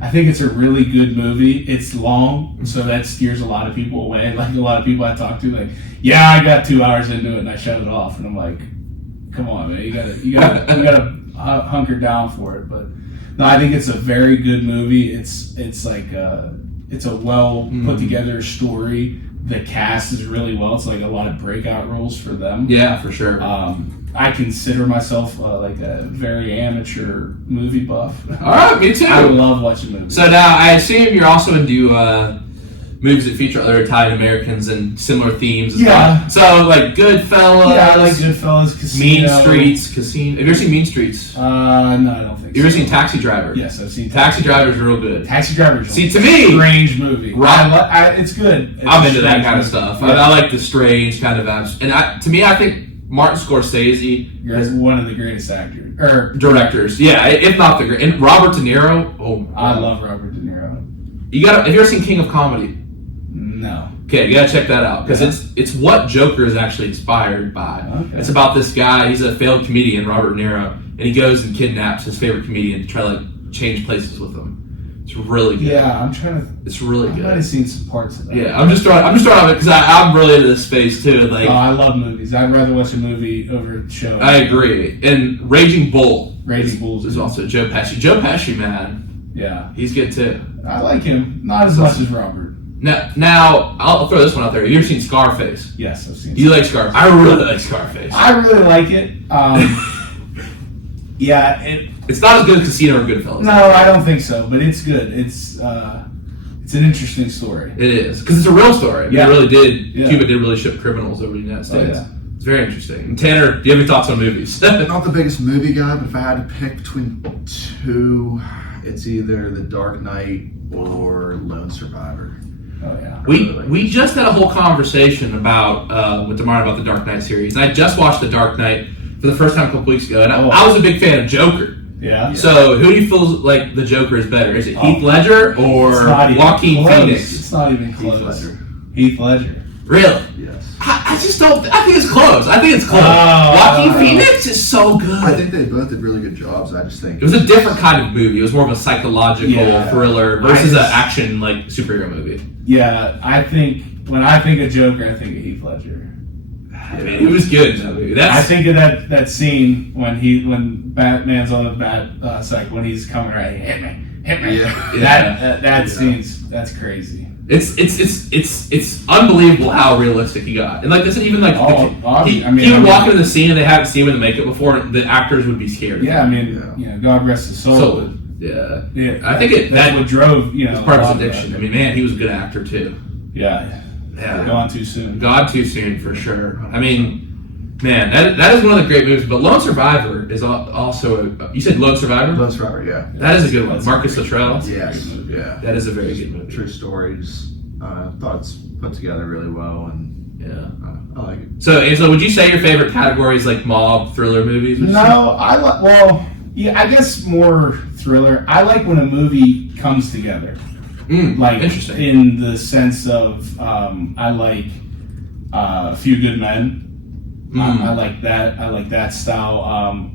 I think it's a really good movie. It's long, so that scares a lot of people away. Like a lot of people I talk to, like, yeah, I got 2 hours into it and I shut it off, and I'm like, come on, man, you gotta hunker down for it. But no, I think it's a very good movie. It's like it's a well put together story. The cast is really well. It's like a lot of breakout roles for them. Yeah, for sure. I consider myself like a very amateur movie buff. All right, me too. I love watching movies. So now I assume you're also into movies that feature other Italian Americans and similar themes. Yeah. So like Goodfellas. Yeah, I like Goodfellas, Casino. Mean Streets, Casino. Have you ever seen Mean Streets? No, I don't think You ever so. seen Taxi Driver? Yes, I've seen Taxi Driver is real good. Taxi Driver. See, to me, strange movie. It's good. It's I'm into that strange kind of movie. stuff. Yeah. I like the strange kind of and to me, I think Martin Scorsese You're one of the greatest actors. directors. Yeah, if not the great. And Robert De Niro. Oh, my I God. love Robert De Niro. Have you ever seen King of Comedy? No. Okay, you gotta check that out because it's what Joker is actually inspired by. Okay. It's about this guy. He's a failed comedian, Robert De Niro, and he goes and kidnaps his favorite comedian to try to change places with him. It's really good. Yeah, I'm trying to. It's really I good. might have seen some parts of that. Yeah, I'm just throwing out it because I'm really into this space too. Like, I love movies. I'd rather watch a movie over a show. I agree. And Raging Bull. Raging Bull is also Joe Pesci. Joe Pesci, man, Yeah, he's good too. I like him. Not as much as Robert. Now I'll throw this one out there. Have you ever seen Scarface? Yes, I've seen. You like Scarface? I really like Scarface. I really like it. Yeah, It's not as good as Casino or Goodfellas. No, I don't think so. But it's good. It's an interesting story. It is because it's a real story. I mean, Yeah. It really did. Yeah. Cuba did really ship criminals over the United States. Oh, yeah. It's very interesting. And Tanner, do you have any thoughts on movies? Not the biggest movie guy, but if I had to pick between two, it's either The Dark Knight or Lone Survivor. Oh yeah. We just had a whole conversation about with Damar about the Dark Knight series. And I just watched The Dark Knight for the first time a couple weeks ago, and I was a big fan of Joker. Yeah. So who do you feel like the Joker is better? Is it Heath Ledger or It's not even Joaquin close. Phoenix? It's not even close. Heath Ledger. Really? Yes. I just don't. I think it's close. Joaquin Phoenix is so good. I think they both did really good jobs. I just think It was a different kind of movie. It was more of a psychological thriller versus an action superhero movie. Yeah, I think when I think of Joker, I think of Heath Ledger. I mean, it was good in that movie. I think of that scene when Batman's on the bat psych when he's coming right, hit me. Yeah. That scene's that's crazy. It's unbelievable how realistic he got. And like I said, even like he would walk into the scene and they hadn't seen him in the makeup before, and the actors would be scared. Yeah, I mean, God rest his soul. So, yeah. I think that's what drove it's part of his addiction. I mean, man, he was a good actor too. Yeah. Gone too soon. Gone too soon for sure. I mean, man, that is one of the great movies. But Lone Survivor is also you said Lone Survivor? Lone Survivor, yeah. That is a good one. Marcus Luttrell. Yes, yeah. That is a very good movie. True stories. Thought it's put together really well, and I like it. So, Angelo, would you say your favorite category is like mob thriller movies? No, I guess more thriller. I like when a movie comes together. Like interesting. In the sense of I like A Few Good Men. I like that. I like that style.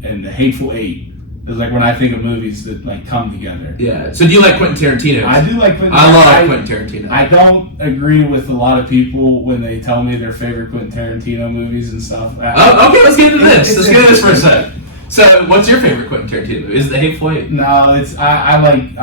And The Hateful Eight is like when I think of movies that like come together. Yeah. So do you like Quentin Tarantino? I do like Quentin. I love Quentin Tarantino. I don't agree with a lot of people when they tell me their favorite Quentin Tarantino movies and stuff. Okay, let's get into this. Let's get into this for a second. So, what's your favorite Quentin Tarantino movie? Is it The Hateful Eight? No, it's I like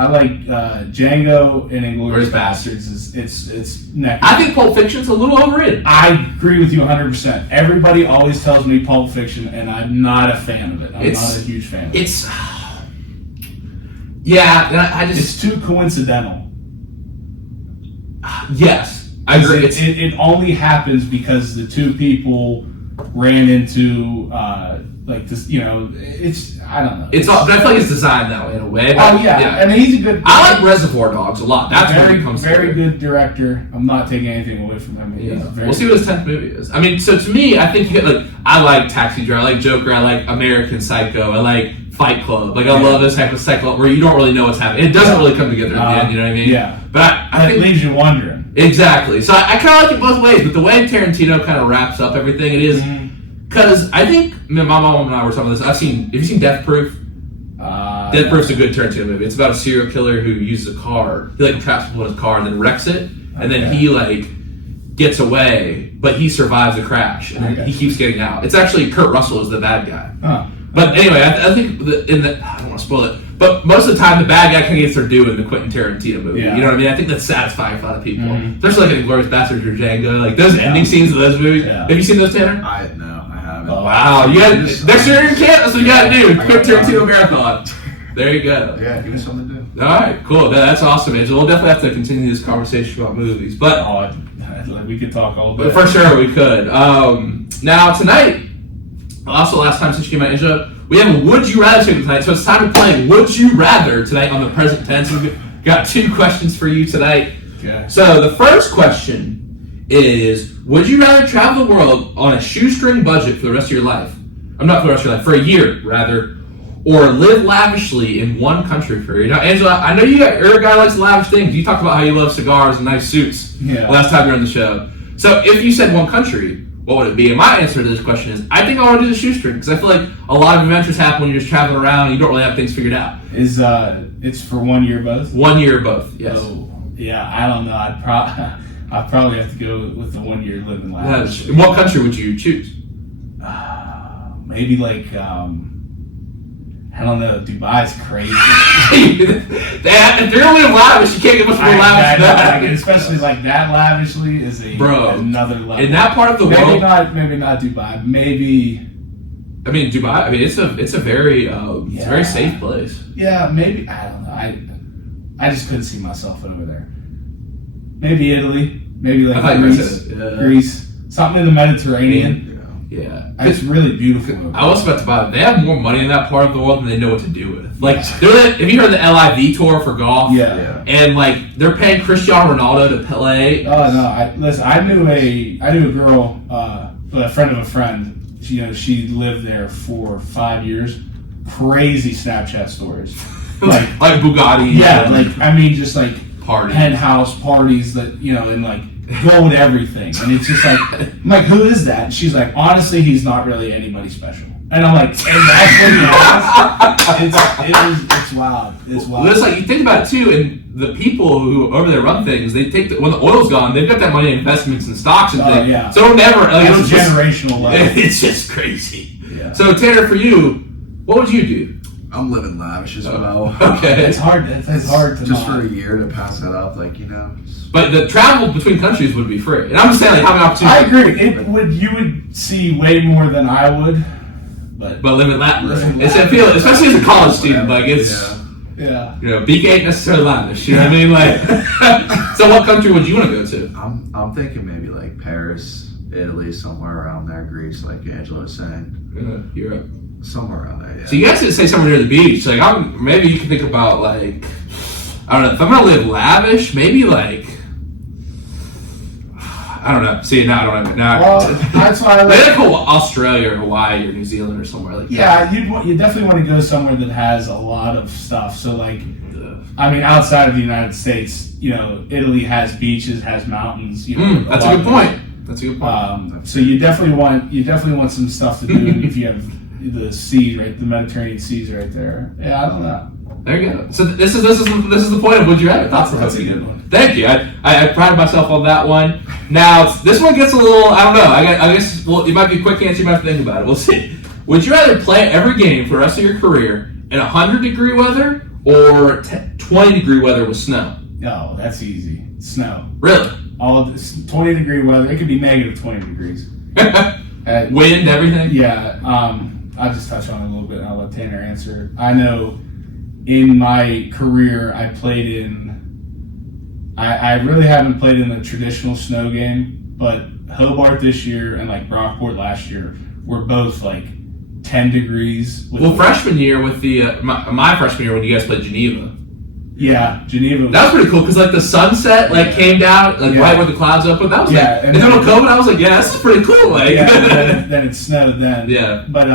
Django and Inglourious Inglourious Bastards. It's neck. I think Pulp Fiction's a little overrated. I agree with you 100%. Everybody always tells me Pulp Fiction, and I'm not a fan of it. I'm not a huge fan of it. It's I just It's too coincidental. yes, I agree. It only happens because the two people ran into like this. It's I don't know. It's all, but I feel like it's designed that way in a way. Oh yeah, and he's a good. I like Reservoir Dogs a lot. That's where it comes. Very good director. I'm not taking anything away from him. Yeah. We'll see what his 10th movie is. I mean, so to me, I think I like Taxi Driver, I like Joker, I like American Psycho, I like Fight Club. Like I love this type of cycle where you don't really know what's happening. It doesn't really come together at the end. You know what I mean? Yeah. But I think it leaves you wondering. Exactly. So I kind of like it both ways. But the way Tarantino kind of wraps up everything, it is because I think my mom and I were talking about this. Have you seen Death Proof? Death Proof's a good Tarantino movie. It's about a serial killer who uses a car. He traps people in his car and then wrecks it, and then he gets away, but he survives the crash and then he keeps getting out. It's actually Kurt Russell is the bad guy. Huh. But anyway, I think I don't want to spoil it, but most of the time the bad guy kind of gets their due in the Quentin Tarantino movie. Yeah. You know what I mean? I think that's satisfying for a lot of people, especially like in Inglourious Bastards or Django. Like those ending scenes of those movies. Yeah. Have you seen those, Tanner? No, I haven't. Oh, wow, next year in Canada, that's what you got to do. Quentin Tarantino marathon. There you go. Yeah, give me something to do. All right, cool. That's awesome, Angelo. We'll definitely have to continue this conversation about movies, but we could talk all day. But for sure, we could. Now tonight, also last time since you came out, Angelo, we have a Would You Rather segment tonight, so it's time to play Would You Rather tonight on the present tense. We've got 2 questions for you tonight. Okay. So the first question is: would you rather travel the world on a shoestring budget for the rest of your life? I'm not for the rest of your life, for a year rather. Or live lavishly in one country for a year. Now, Angela, I know you're a guy who likes lavish things. You talked about how you love cigars and nice suits last time you were on the show. So if you said one country, what would it be? And my answer to this question is, I think I want to do the shoestring because I feel like a lot of adventures happen when you're just traveling around and you don't really have things figured out. It's for 1 year both? 1 year both, yes. Oh, yeah, I don't know. I'd probably have to go with the 1 year living lavish. In what country would you choose? Maybe I don't know. Dubai's crazy. If they're gonna live lavish, you can't get much more lavish than that. Especially that lavishly is another level. In that part of the world, maybe not Dubai. Maybe. I mean, Dubai. I mean, it's a very it's a very safe place. Yeah, maybe. I don't know. I just couldn't see myself over there. Maybe Italy. Maybe Greece. Something in the Mediterranean. Yeah, it's really beautiful. I was about to buy it. They have more money in that part of the world than they know what to do with. Have you heard the LIV tour for golf? Yeah. And they're paying Cristiano Ronaldo to play. Oh no! Listen, I knew a girl, a friend of a friend. She lived there for 5 years. Crazy Snapchat stories, like Bugatti. Yeah, just parties, penthouse parties that and gold everything, and it's just I'm like, who is that? And she's like, honestly, he's not really anybody special. And I'm like, and that's what it's wild. It's wild. Well, it's you think about it too, and the people who over there run things, they take when the oil's gone, they've got that money in investments and stocks and things. Yeah. So it'll never. It's generational life. It's just crazy. Yeah. So Tanner, for you, what would you do? I'm living lavish as well. Okay. It's hard. It's hard to just for a year to pass that up, But the travel between countries would be free, and I'm just saying, how many opportunities? I agree. You would see way more than I would, but living lavish. It's especially as a college student, yeah. BK ain't necessarily lavish. You know what I mean? So, what country would you want to go to? I'm thinking maybe Paris, Italy, somewhere around there, Greece, like Angelo was saying. Europe. Somewhere around there, yeah. So you guys didn't say somewhere near the beach. Maybe you can think about I don't know. If I'm gonna live lavish, maybe I don't know. See, now I don't know. Well, that's why maybe cool Australia or Hawaii or New Zealand or somewhere like that. Yeah, you definitely want to go somewhere that has a lot of stuff. So outside of the United States, Italy has beaches, has mountains. That's a good point. So you definitely want some stuff to do if you have the sea, right? The Mediterranean Sea's right there. Yeah, I don't know. There you go. So this is the point of Would You Rather. That's a good one. Thank you. I pride myself on that one. Now this one gets a little. I don't know. I guess. Well, it might be a quick answer. You might have to think about it. We'll see. Would you rather play every game for the rest of your career in 100-degree weather or 20-degree weather with snow? No, that's easy. Snow. Really? All this 20-degree weather. It could be negative 20 degrees. Wind, everything? Yeah. I'll just touch on it a little bit and I'll let Tanner answer. I know in my career I played in, I really haven't played in a traditional snow game, but Hobart this year and like Brockport last year were both like 10 degrees. Well, freshman year with the, my freshman year when you guys played Geneva. Yeah, Geneva. That was pretty cool because like the sunset like came down like right where the clouds open. That was like in the middle of COVID. I was like, yeah, this is pretty cool. Like, then it snowed then. Yeah, but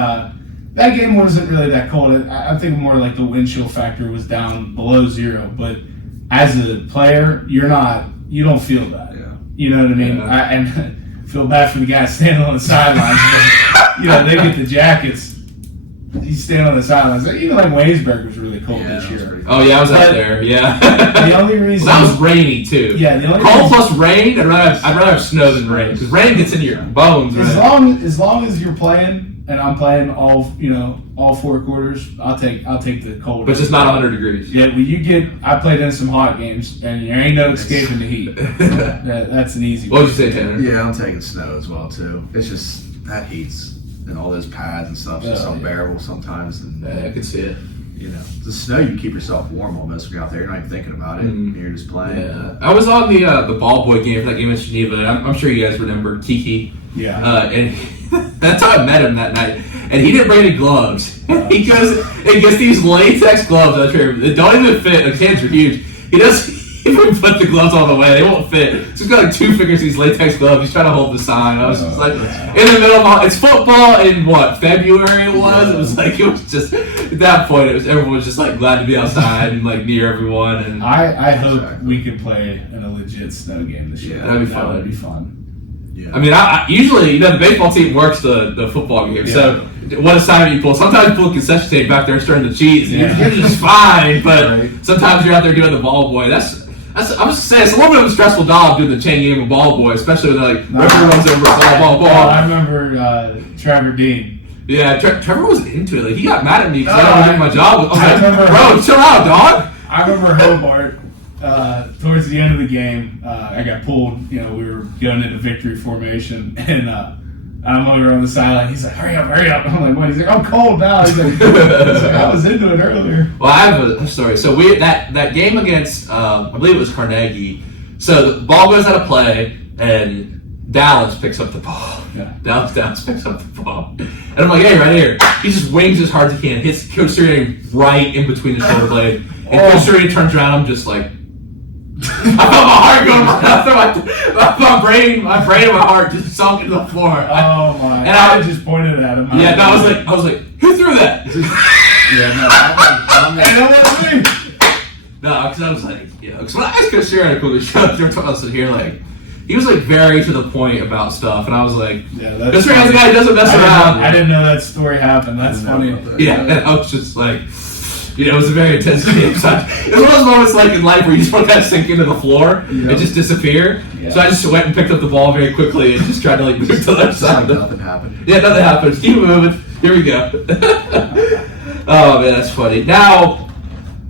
that game wasn't really that cold. I think more like the wind chill factor was down below 0. But as a player, you don't feel that. Yeah. You know what I mean? Yeah. And feel bad for the guys standing on the sidelines. They get the jackets. You stand on the sidelines. Even like Waynesburg was really cold this year. Oh yeah, I was out there. Yeah. The only reason that was rainy too. Yeah, the only cold plus rain. I'd rather have snow than rain because rain gets into your bones. As long as you're playing and I'm playing all 4 quarters, I'll take the cold. But it's not 100 degrees. Yeah, I played in some hot games and there ain't no escaping the heat. That's an easy. What would you say, Tanner? Yeah, I'm taking snow as well too. It's just that heat's. And all those pads and stuff, just unbearable sometimes. And I can see it. The snow, you keep yourself warm almost when you're out there. You're not even thinking about it. You're just playing. Yeah. I was on the ball boy game for that game in Geneva. I'm sure you guys remember Kiki. Yeah. And that's how I met him that night. And he didn't bring any gloves. He goes and gets these latex gloves out here that don't even fit. The hands are huge. He doesn't even put the gloves all the way. They won't fit. So he's got like 2 fingers in these latex gloves. He's trying to hold the sign. I was just like, in the middle of it's football in February it was? It was like, it was just, at that point, everyone was just like glad to be outside and like near everyone. And I hope we can play in a legit snow game this year. Yeah, that'd be fun. That would be fun. Yeah. I mean, I usually, the baseball team works the football game. Yeah. So what assignment you pull. Sometimes you pull concession tape back there starting to cheese. Yeah. You're just fine. But sometimes you're out there doing the ball boy. I was saying, it's a little bit of a stressful job doing the chain game of ball boy, especially when referee runs over ball. I remember Trevor Dean. Yeah, Trevor was into it. Like, he got mad at me because I don't do my job. I was like, bro, chill out, dog. I remember Hobart. Towards the end of the game, I got pulled. We were going into victory formation, and I'm over on the sideline. He's like, hurry up. I'm like, what? He's like, I'm cold now. He's like, I was into it earlier. Well, I have a story. So that game against, I believe it was Carnegie. So the ball goes out of play, and Dallas picks up the ball. Yeah. Dallas picks up the ball. And I'm like, hey, right here. He just wings as hard as he can. Hits Coach Sirianni right in between the shoulder blade. And Coach Sirianni turns around. I'm just like, I felt my heart going my brain and my heart just sunk into the floor. Oh my! And I just pointed at him. Yeah, I was like, who threw that? No, because I was like, because when I asked Coach Sirianni to the show, they were talking about here, like, he was like very to the point about stuff, and I was like, Coach Sirianni's the guy who doesn't mess around. I didn't know that story happened. That's funny. Yeah, and I was just like. It was a very intense game. So it was one of those moments like in life where you just want to kind of sink into the floor and just disappear. Yeah. So I just went and picked up the ball very quickly and just tried to like move to the other side. Nothing happened. Yeah, nothing happened. Keep moving. Here we go. Oh man, that's funny. Now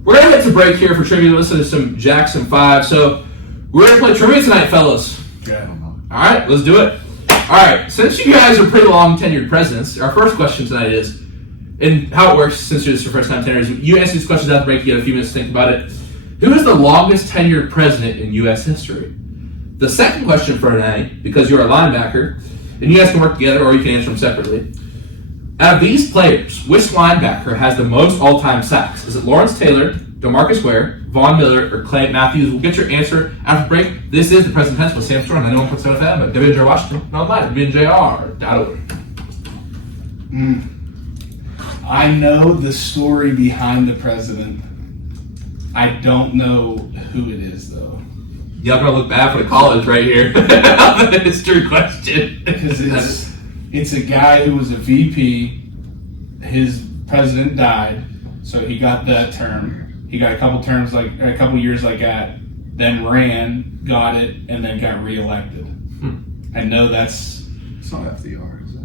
we're gonna head to break here for trivia. Listen to some Jackson 5. So we're gonna play trivia tonight, fellas. Okay. All right, let's do it. All right, since you guys are pretty long tenured presidents, our first question tonight is. And how it works, since it's your first time, Tanner, is you answer these questions after break. You get a few minutes to think about it. Who is the longest tenured president in U.S. history? The second question for tonight, because you're a linebacker, and you guys can work together or you can answer them separately. Out of these players, which linebacker has the most all-time sacks? Is it Lawrence Taylor, DeMarcus Ware, Von Miller, or Clay Matthews? We'll get your answer after break. This is the President Tense with Sam Storm. 91.7 FM at WNJ Washington, online at WNJR.org. I know the story behind the president. I don't know who it is, though. Y'all gonna look bad for the college right here. The history question. Because it's a guy who was a VP. His president died, so he got that term. He got a couple years like that. Then ran, got it, and then got reelected. I know that's. It's not FDR, is it?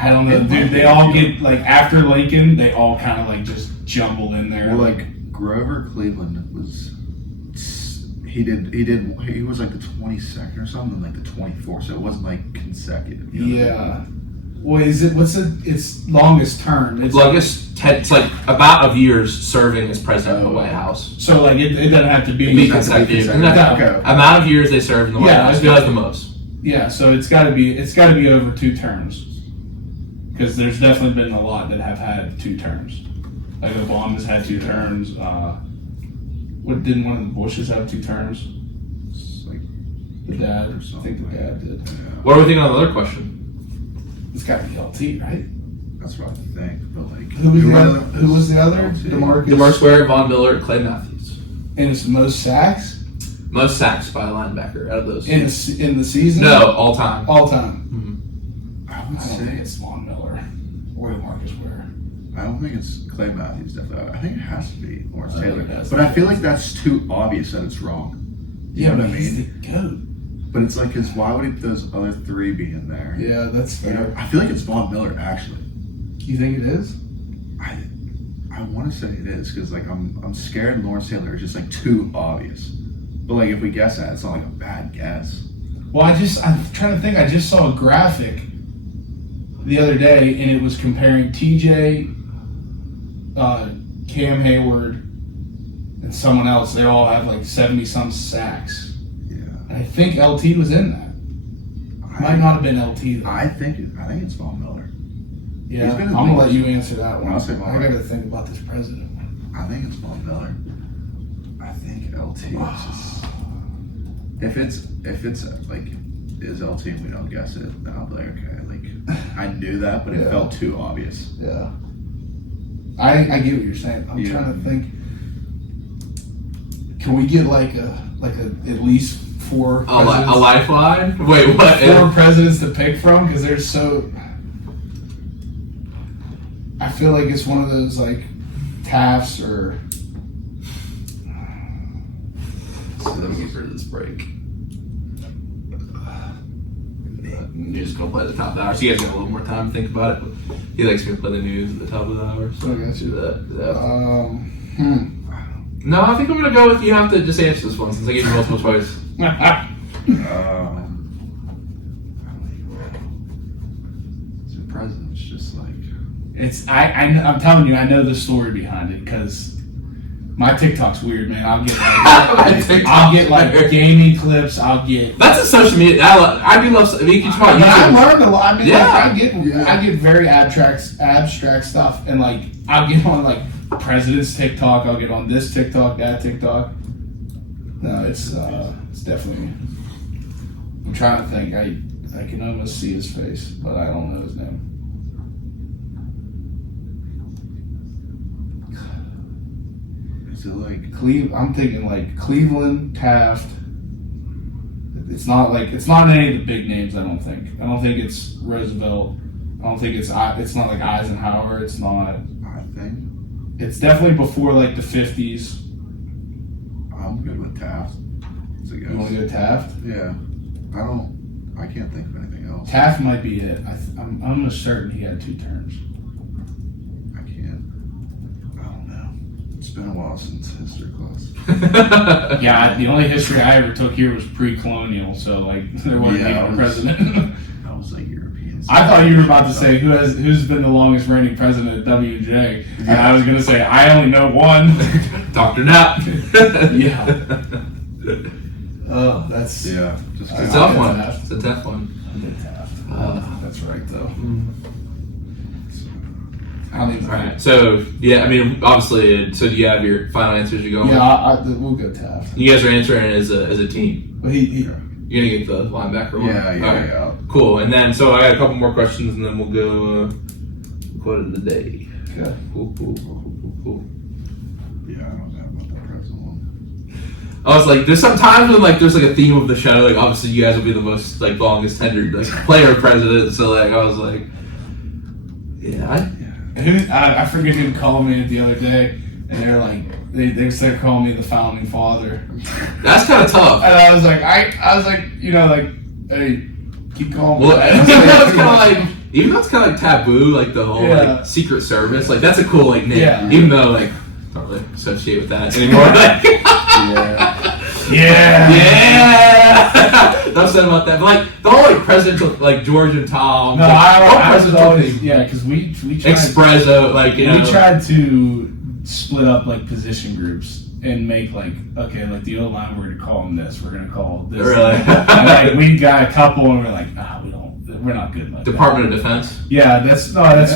I don't know, dude. They all get like after Lincoln, they all kind of like just jumble in there. Well, like Grover Cleveland was, he was like the 22nd or something, like the 24th, so it wasn't like consecutive. Yeah. Well, its longest term? It's It's like amount of years serving as president of the White House. So like it doesn't have to be consecutive. Okay. Amount of years they served in the White House. Who has the most? Yeah, so it's got to be over 2 terms, because there's definitely been a lot that have had 2 terms. Like Obama's had 2 terms. What didn't one of the Bushes have 2 terms? It's like The dad, I think the dad did. Yeah. What are we thinking on the other question? It's got to be LT, right? That's what I think, but like Who was the other? DeMarcus Ware, Von Miller, Clay Matthews. And it's most sacks Most sacks by a linebacker out of those. in the season. No, all time. All time. Mm-hmm. I would I don't think say it's Von Miller or Marcus Ware. I don't think it's Clay Matthews. Definitely, I think it has to be Lawrence I think Taylor. it has But to I be. feel like that's too obvious that it's wrong. You know what I he's mean? the GOAT. But it's like, cause why would those other 3 be in there? Yeah, that's You know, fair. I feel like it's Von Miller actually. You think it is? I want to say it is because like I'm scared Lawrence Taylor is just like too obvious. But like if we guess that, it's not like a bad guess. Well, I'm trying to think. I just saw a graphic the other day, and it was comparing TJ, Cam Hayward, and someone else. They all have like 70-some sacks. Yeah. And I think LT was in that. Might not have been LT though. I think it's Von Miller. Yeah, He's I'm been in gonna the let league. you answer that one. I'll say Von I Miller. gotta think about this president one. I think it's Von Miller. I think LT is just if it's like is LT and we don't guess it, then I'll be like, okay, like I knew that, but it Yeah. felt too obvious. Yeah. I get what you're saying. I'm Yeah. trying to think. Can we get like a at least 4 A presidents? lifeline? Wait, what? 4 presidents to pick from, because they're so. I feel like it's one of those like Tafts or. So let me get rid of this break. You're just gonna play the top of the hour. So you guys got a little more time to think about it. But he likes me to play the news at the top of the hour. So I got you. do that. No, No, I think I'm gonna go with you have to just answer this one since I gave you multiple choice. The president's just like I'm telling you, I know the story behind it because my TikTok's weird, man. I'll get like gaming clips. I'll get. That's a social media. I do love. I mean, you can talk But I YouTube. learned a lot. I mean, Yeah. like, I get very abstract stuff, and like I'll get on like president's TikTok. I'll get on this TikTok, that TikTok. No, it's definitely. I'm trying to think. I can almost see his face, but I don't know his name. is it like I'm thinking like Cleveland, Taft. It's not any of the big names. I don't think it's Roosevelt. I don't think it's not like Eisenhower. It's not. I think It's definitely before like the 50s. I'm good with Taft. It's a guess. You want to go Taft? Yeah. I can't think of anything else. Taft might be it. I'm almost certain he had 2 terms. I can't. I don't know. It's been a while since history class. Yeah, the only history I ever took here was pre-colonial, so like there wasn't Yeah, even a president. I was like Europeans. I thought you were about to say who's been the longest reigning president at WJ, and I was gonna say I only know one. Dr. Knapp. Yeah. Oh, that's Yeah. Just It's a I'll tough get one. Taft. It's a tough one. I'll get Taft. That's right though. I don't even. All right. So yeah, I mean, obviously. So do you have your final answers? You going? Yeah, we'll go Taft. You guys are answering as a team. But he You're gonna get the linebacker one. Yeah. Okay. Cool. And then so I got a couple more questions, and then we'll go quote of the day. okay. Cool. Yeah, I don't know about that president one. I was like, there's some times when like there's like a theme of the show. Like obviously you guys will be the most like longest tenured like player president. So like I was like, yeah. I forget who called me the other day, and they're like, they started calling me the founding father, That's kind of tough. and I was like, you know, like, hey, keep calling me. Well, that. that was kind of like even though it's kind of like taboo, like the whole like Secret Service, like that's a cool like name. Yeah. Even though like don't really associate with that anymore. Like, yeah. Don't say about that. But like the whole like presidential like George and Tom. No, like, I was always because we tried Espresso, like you know. We tried to split up like position groups and make like like the O line, we're gonna call them this, we're gonna call this. Really? And, like, we got a couple and we're like, we're not good like Department that. of Defense. Yeah, that's not bad.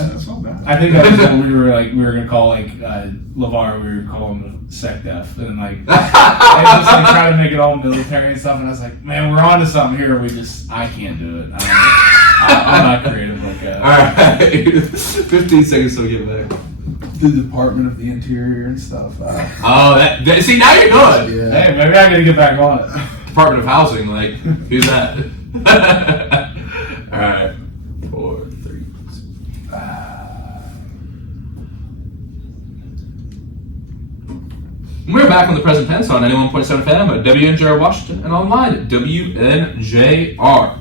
I think that was what we were gonna call like LeVar, we were calling the SecDef, and like they just like try to make it all military and stuff, and I was like, man, we're on to something here. I can't do it. I'm not creative like that. Alright. 15 seconds till we get back. The Department of the Interior and stuff. See, now you're good. Yeah. Hey, maybe I gotta get back on it. Department of Housing, like, who's that? Alright. 4, 3. We're back on the present tense on 91.7 FM at WNJR Washington and online at WNJR.org.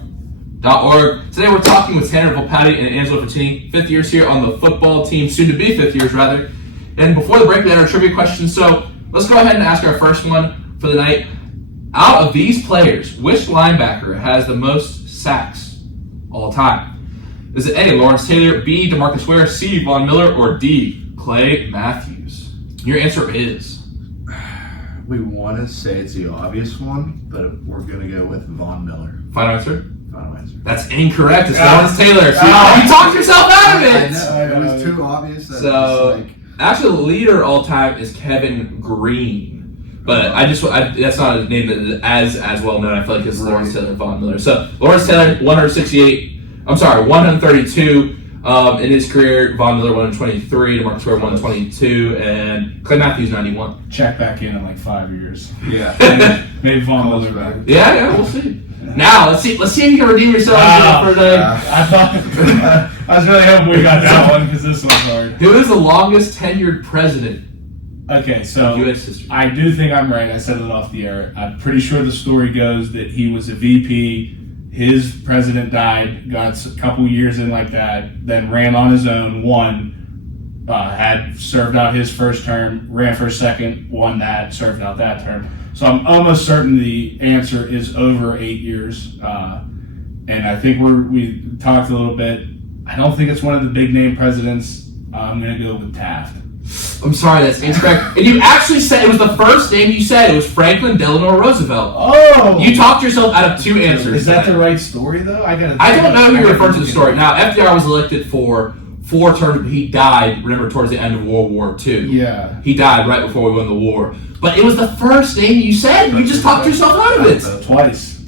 Today we're talking with Tanner Volpatti and Angelo Fratini, 5th years here on the football team, soon to be 5th years rather. And before the break, we had our trivia questions, so let's go ahead and ask our first one for the night. Out of these players, which linebacker has the most sacks all time? Is it A, Lawrence Taylor, B, DeMarcus Ware, C, Von Miller, or D, Clay Matthews? Your answer is? We want to say it's the obvious one, but we're going to go with Von Miller. Final answer? Final answer. That's incorrect. It's Lawrence Taylor. So you talked yourself out of it! I know. It was too obvious. That actually, the leader all time is Kevin Green. But that's not a name that is as well known. I feel like it's Lawrence Taylor and Von Miller. So Lawrence Taylor, 132 in his career. Von Miller, 123. DeMarcus Ware, 122. And Clay Matthews, 91. Check back in like 5 years. Yeah. Maybe Von Miller back. Yeah, we'll see. Now, let's see if you can redeem yourself for a day. I was really hoping we got that one because this one's hard. Who is the longest tenured president? Okay, so U.S. history. I do think I'm right. I said it off the air. I'm pretty sure the story goes that he was a VP. His president died, got a couple years in like that, then ran on his own, won, had served out his first term, ran for a second, won that, served out that term. So I'm almost certain the answer is over 8 years. And I think we talked a little bit. I don't think it's one of the big name presidents. I'm going to go with Taft. I'm sorry, that's incorrect. And you actually said it was the first name you said. It was Franklin Delano Roosevelt. Oh! You talked yourself out of 2 answers. Is that the right story, though? I don't know who you referred to the story. Now, FDR was elected for 4 terms, but he died, remember, towards the end of World War II. Yeah. He died right before we won the war. But it was the first name you said. You just talked yourself out of it. Twice.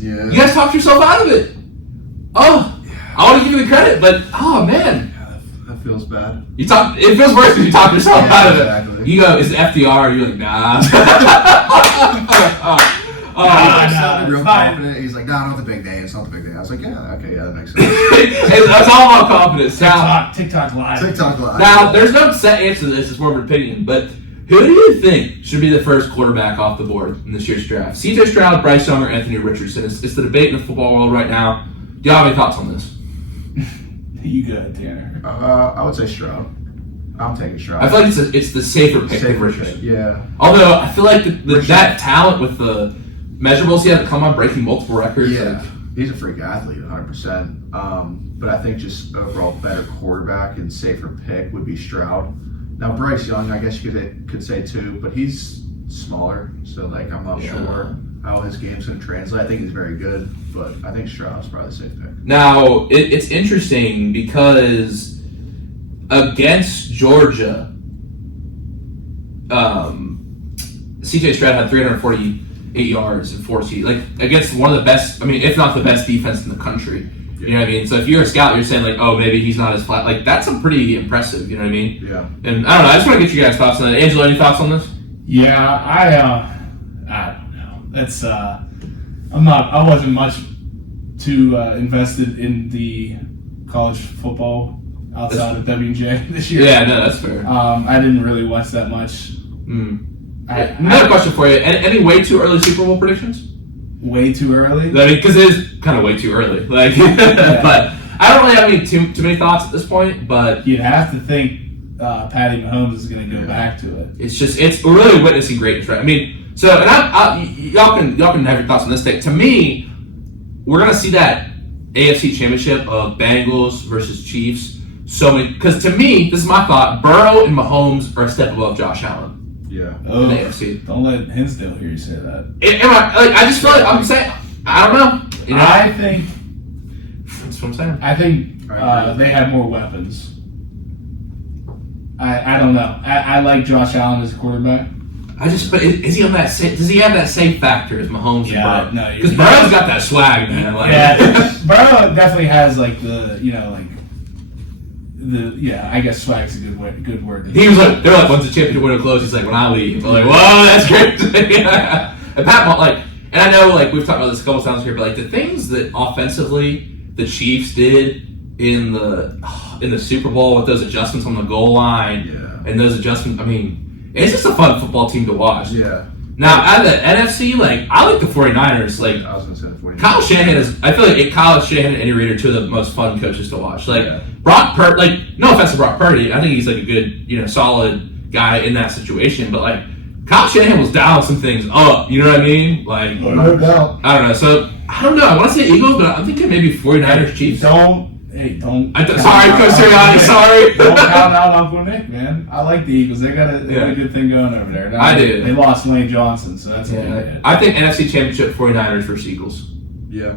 Yeah. You guys talked yourself out of it. Oh, I want to give you the credit, but, oh, man. That feels bad. It feels worse because you talk yourself out of it. Exactly. You go, is it FDR? You're like, nah. He sounded real confident. He's like, no, not the big day. It's not the big day. I was like, yeah, okay, yeah, that makes sense. It's all about confidence. TikTok Live. TikTok Live. Now, there's no set answer to this. It's more of an opinion. But who do you think should be the first quarterback off the board in this year's draft? C.J. Stroud, Bryce Young, or Anthony Richardson? It's the debate in the football world right now. Do you have any thoughts on this? You go ahead, Tanner. I would say Stroud. I'm taking Stroud. I feel like it's the safer pick than Safer Richardson. pick, yeah. Although I feel like that talent with the measurables he had to come on, breaking multiple records. Yeah, like, he's a freak athlete, 100%. But I think just overall better quarterback and safer pick would be Stroud. Now Bryce Young, I guess you could say too, but he's smaller, so like I'm not sure how his game's going to translate. I think he's very good, but I think Stroud's probably the safe pick. Now, it's interesting because against Georgia, C.J. Stroud had 348 yards and 4 TDs. Like, against one of the best, if not the best defense in the country. You know what I mean? So if you're a scout, you're saying, like, oh, maybe he's not as flat. Like, that's a pretty impressive, you know what I mean? Yeah. And I don't know, I just want to get you guys' thoughts on that. Angelo, any thoughts on this? Yeah, I don't know. That's I wasn't much too invested in the college football outside of WJ this year. Yeah, no, that's fair. I didn't really watch that much. Another question for you. Any way too early Super Bowl predictions? Way too early? Because it is kind of way too early. Like, but I don't really have too many thoughts at this point, but You'd have to think Patty Mahomes is going to go back to it. it's really witnessing greatness, right? I mean, so and y'all can have your thoughts on this thing. To me, we're gonna see that AFC Championship of Bengals versus Chiefs. So many, because to me, this is my thought: Burrow and Mahomes are a step above Josh Allen. Yeah. Oh, In the AFC. don't let Hinsdale hear you say that. I just feel like I'm saying I don't know. You know? I think That's what I'm saying. I think they have more weapons. I don't know. I like Josh Allen as a quarterback. But is he on that? Does he have that same factor as Mahomes? Yeah, and no, Burrow? Because Burrow's got that swag, man. Like, yeah, Burrow definitely has like I guess swag's a good word. He was like, they're like, once the championship window closes, he's like, when I leave, I'm like, whoa, that's great. And Pat, like, and I know, like, we've talked about this a couple times here, but like the things that offensively the Chiefs did in the Super Bowl with those adjustments on the goal line, and those adjustments, I mean, it's just a fun football team to watch. Yeah. Now, out of the NFC, like, I like the 49ers. Like, I was going to say the 49ers. Kyle Shanahan is, I feel like Kyle Shanahan and Andy Reid are two of the most fun coaches to watch. Like, Brock Purdy, like, no offense to Brock Purdy, I think he's like a good, solid guy in that situation, but like, Kyle Shanahan was dialing some things up, you know what I mean? Like, No doubt. I don't know. So, I don't know. I want to say Eagles, but I'm thinking maybe 49ers, Chiefs. Don't. Sorry, Coach Sirianni, sorry. Don't count out Uncle Nick, man. I like the Eagles. They got a good thing going over there. I do. They lost Lane Johnson, so that's I think NFC Championship 49ers versus Eagles. Yeah.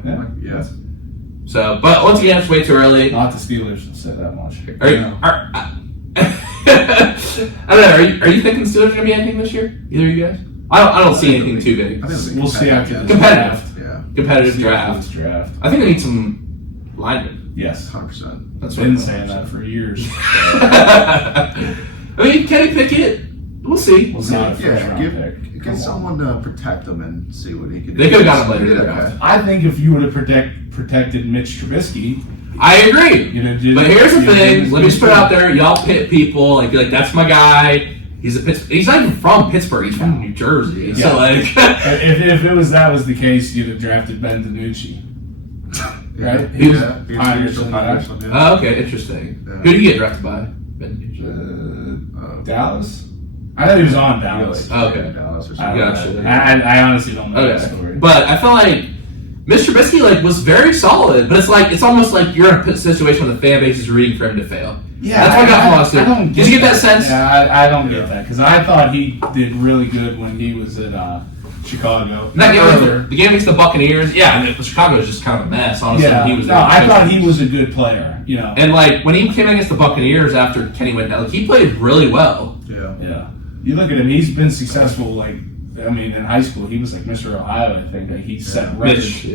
So, but once again, it's way too early. Not the Steelers, I'll say that much. I don't know. Are you thinking Steelers are going to be anything this year? Either of you guys? I don't see anything too big. We'll see after the Competitive. draft. Competitive draft. I think they need some linemen. Yes. 100%. That's what I've been saying that for years. I mean, Kenny Pickett, we'll see. We'll see. Get someone to protect him and see what he can do. They could have got him later in the draft. I think if you would have protected Mitch Trubisky, I agree. But here's the thing. Let me just put it out there. Y'all pit people. Like that's my guy. He's not even from Pittsburgh. He's from New Jersey. Yeah. So like, if that was the case, you'd have drafted Ben DiNucci. Right? Oh, okay, interesting. Yeah. Who did he get drafted by? Dallas. I know he was on Dallas. Okay. Dallas or something. I honestly don't know that story. But I feel like Mr. Trubisky was very solid. But it's almost like you're in a situation where the fan base is rooting for him to fail. Yeah, that's what I got from Austin. Did you get that sense? Yeah, I don't get that because I thought he did really good when he was at Chicago. The game against the Buccaneers, Chicago was just kind of a mess. Honestly, I thought he was a good player. And like when he came against the Buccaneers after Kenny went down, he played really well. Yeah. You look at him; he's been successful. Like, I mean, in high school, he was like Mr. Ohio. I think he set records.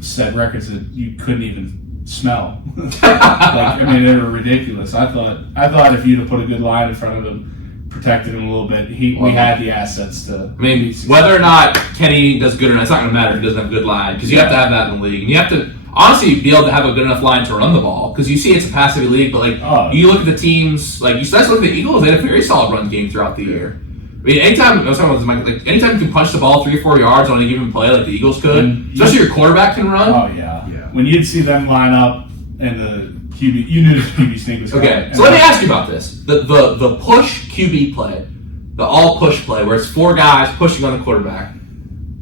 Set records that you couldn't even smell. They were ridiculous. I thought if you'd have put a good line in front of him, protected him a little bit, we had the assets to. I mean, whether or not Kenny does good or not, it's not going to matter if he doesn't have a good line because you have to have that in the league, and you have to honestly be able to have a good enough line to run the ball because you see it's a passive league, but you look at the teams, like you look at the Eagles, they had a very solid run game throughout the year. I mean, anytime you can punch the ball 3 or 4 yards on a given play, like the Eagles could, especially your quarterback can run. Oh yeah. When you'd see them line up and the QB, you knew the QB sneak was coming. Okay, so let me ask you about this: the push QB play, the all push play, where it's 4 guys pushing on the quarterback.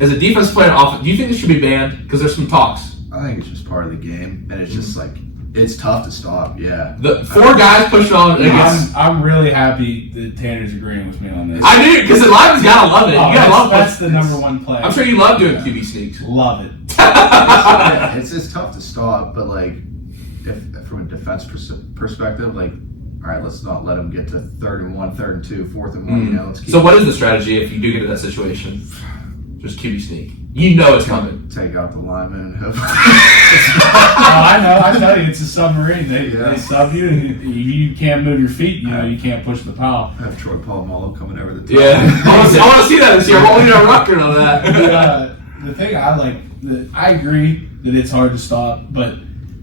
As a defense player, do you think this should be banned? Because there's some talks. I think it's just part of the game, and it's just like it's tough to stop. Yeah, the 4 guys pushing on. I'm really happy that Tanner's agreeing with me on this. I do because the Lions gotta love it. You gotta love that's the number one play. I'm sure you love doing QB sneaks. Love it. It's tough to stop, but like, if from a defense perspective, like, all right, let's not let them get to 3rd and 1, 3rd and 2, 4th and 1. Let's keep. So what is the strategy if you do get to that situation? Just QB sneak. You know it's coming. Take out the lineman and hope. I know. I tell you, it's a submarine. They sub you, and you can't move your feet. You can't push the pile. Have Troy Polamalu coming over the top. Yeah, I want to see that this year. I'm holding a record on that. The thing I like, I agree that it's hard to stop, but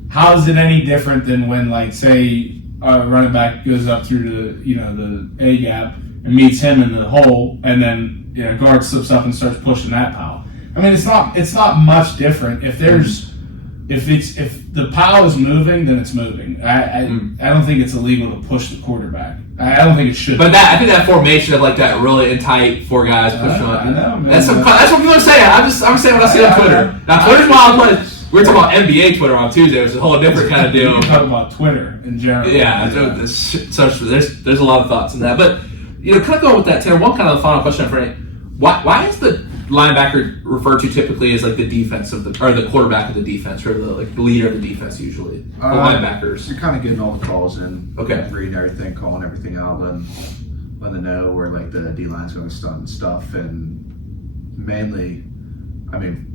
how is it any different than when, like, say, a running back goes up through the A gap and meets him in the hole, and then guard slips up and starts pushing that pile? I mean, it's not much different. If there's if the pile is moving, then it's moving. I don't think it's illegal to push the quarterback. I don't think it should. But I think that formation of like that really tight 4 guys pushing on. I know, man. That's what people are saying. I'm saying what I see on Twitter. Now Twitter's wild, but we were talking about NBA Twitter on Tuesday. It was a whole different kind of deal. We're talking about Twitter in general. Yeah, so there's a lot of thoughts in that. But kind of going with that, Tanner. One kind of final question for you. Why is the linebacker referred to typically as like the defense of the quarterback of the defense, or the leader of the defense usually? The linebackers. You're kind of getting all the calls in. Okay. Reading everything, calling everything out, letting them know where like the D line's going to stunt and stuff, and mainly,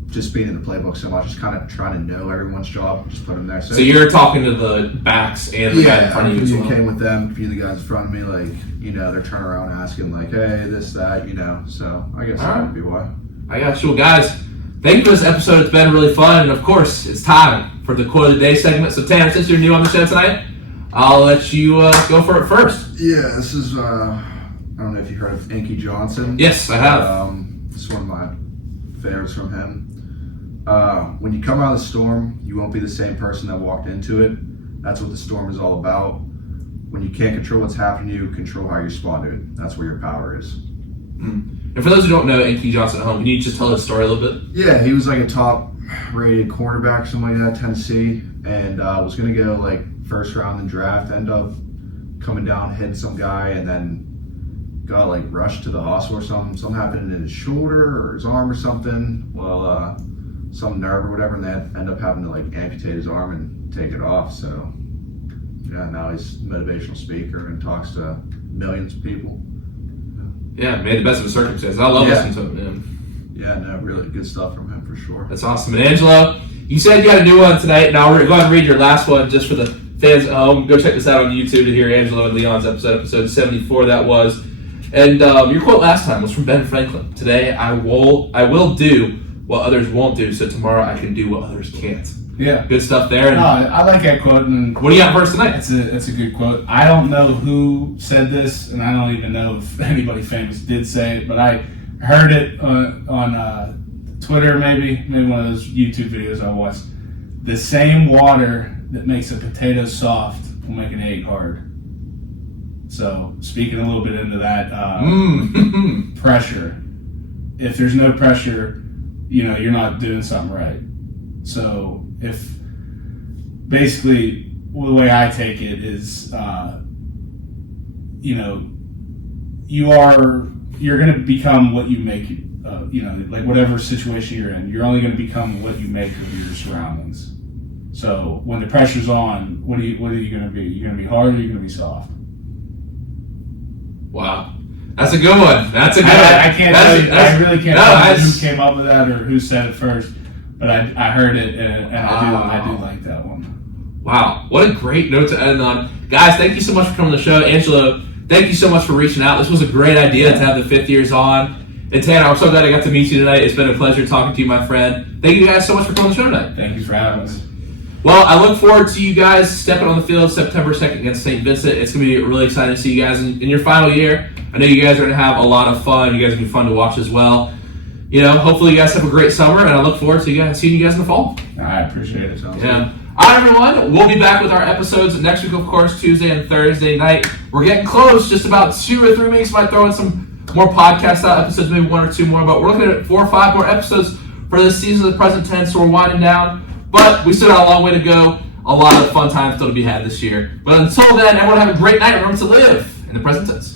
just being in the playbook so much, just kind of trying to know everyone's job, just put them there. So you're talking to the backs and the guy in front of you as well. Communicating with them, a few of the guys in front of me, like, they're turning around asking, like, hey, this, that, so I guess that would be why. I got you. Well, guys, thank you for this episode. It's been really fun, and of course, it's time for the Quote of the Day segment. So, Tanner, since you're new on the show tonight, I'll let you go for it first. Yeah, this is, I don't know if you heard of Inky Johnson. Yes, I have. This is one of my favorites from him. When you come out of the storm, you won't be the same person that walked into it. That's what the storm is all about. When you can't control what's happening to you, control how you respond to it. That's where your power is. And for those who don't know Inky Johnson at home, can you just tell his story a little bit? Yeah, he was like a top-rated cornerback, something like that, Tennessee, and was going to go like first round in the draft, end up coming down, hitting some guy, and then got like rushed to the hospital or something. Something happened in his shoulder or his arm or something. Well, some nerve or whatever, and they end up having to like amputate his arm and take it off. So yeah, now he's a motivational speaker and talks to millions of people. Yeah, made the best of his circumstances. I love listening to him, man. Yeah, no, really good stuff from him for sure. That's awesome. And Angelo, you said you had a new one tonight. Now we're going to read your last one just for the fans at home. Go check this out on YouTube to hear Angelo and Leon's episode 74 that was. And your quote last time was from Ben Franklin. Today I will do what others won't do, so tomorrow I can do what others can't. Yeah. Good stuff there. And I like that quote. And what do you got for us tonight? It's a good quote. I don't know who said this, and I don't even know if anybody famous did say it, but I heard it on Twitter, maybe one of those YouTube videos I watched. The same water that makes a potato soft will make an egg hard. So, speaking a little bit into that, pressure. If there's no pressure, you're not doing something right. So, if basically the way I take it is, you're going to become what you make. Like whatever situation you're in, you're only going to become what you make of your surroundings. So, when the pressure's on, what are you going to be? You're going to be hard, or you're going to be soft? Wow. That's a good one. That's a good one. I can't tell you. I really can't tell you who came up with that or who said it first. But I heard it, and I do like that one. Wow. What a great note to end on. Guys, thank you so much for coming to the show. Angelo, thank you so much for reaching out. This was a great idea to have the fifth years on. And Tanner, I'm so glad I got to meet you tonight. It's been a pleasure talking to you, my friend. Thank you guys so much for coming to the show tonight. Thank you for having us. Well, I look forward to you guys stepping on the field September 2nd against St. Vincent. It's going to be really exciting to see you guys in your final year. I know you guys are going to have a lot of fun. You guys are going to be fun to watch as well. Hopefully you guys have a great summer, and I look forward to seeing you guys in the fall. I appreciate it. Yeah. All right, everyone. We'll be back with our episodes next week, of course, Tuesday and Thursday night. We're getting close, just about 2 or 3 weeks. Might throw in some more podcast-style episodes, maybe 1 or 2 more, but we're looking at 4 or 5 more episodes for this season of the present tense, so we're winding down. But we still got a long way to go. A lot of fun times still to be had this year. But until then, everyone have a great night. Remember to live in the present tense.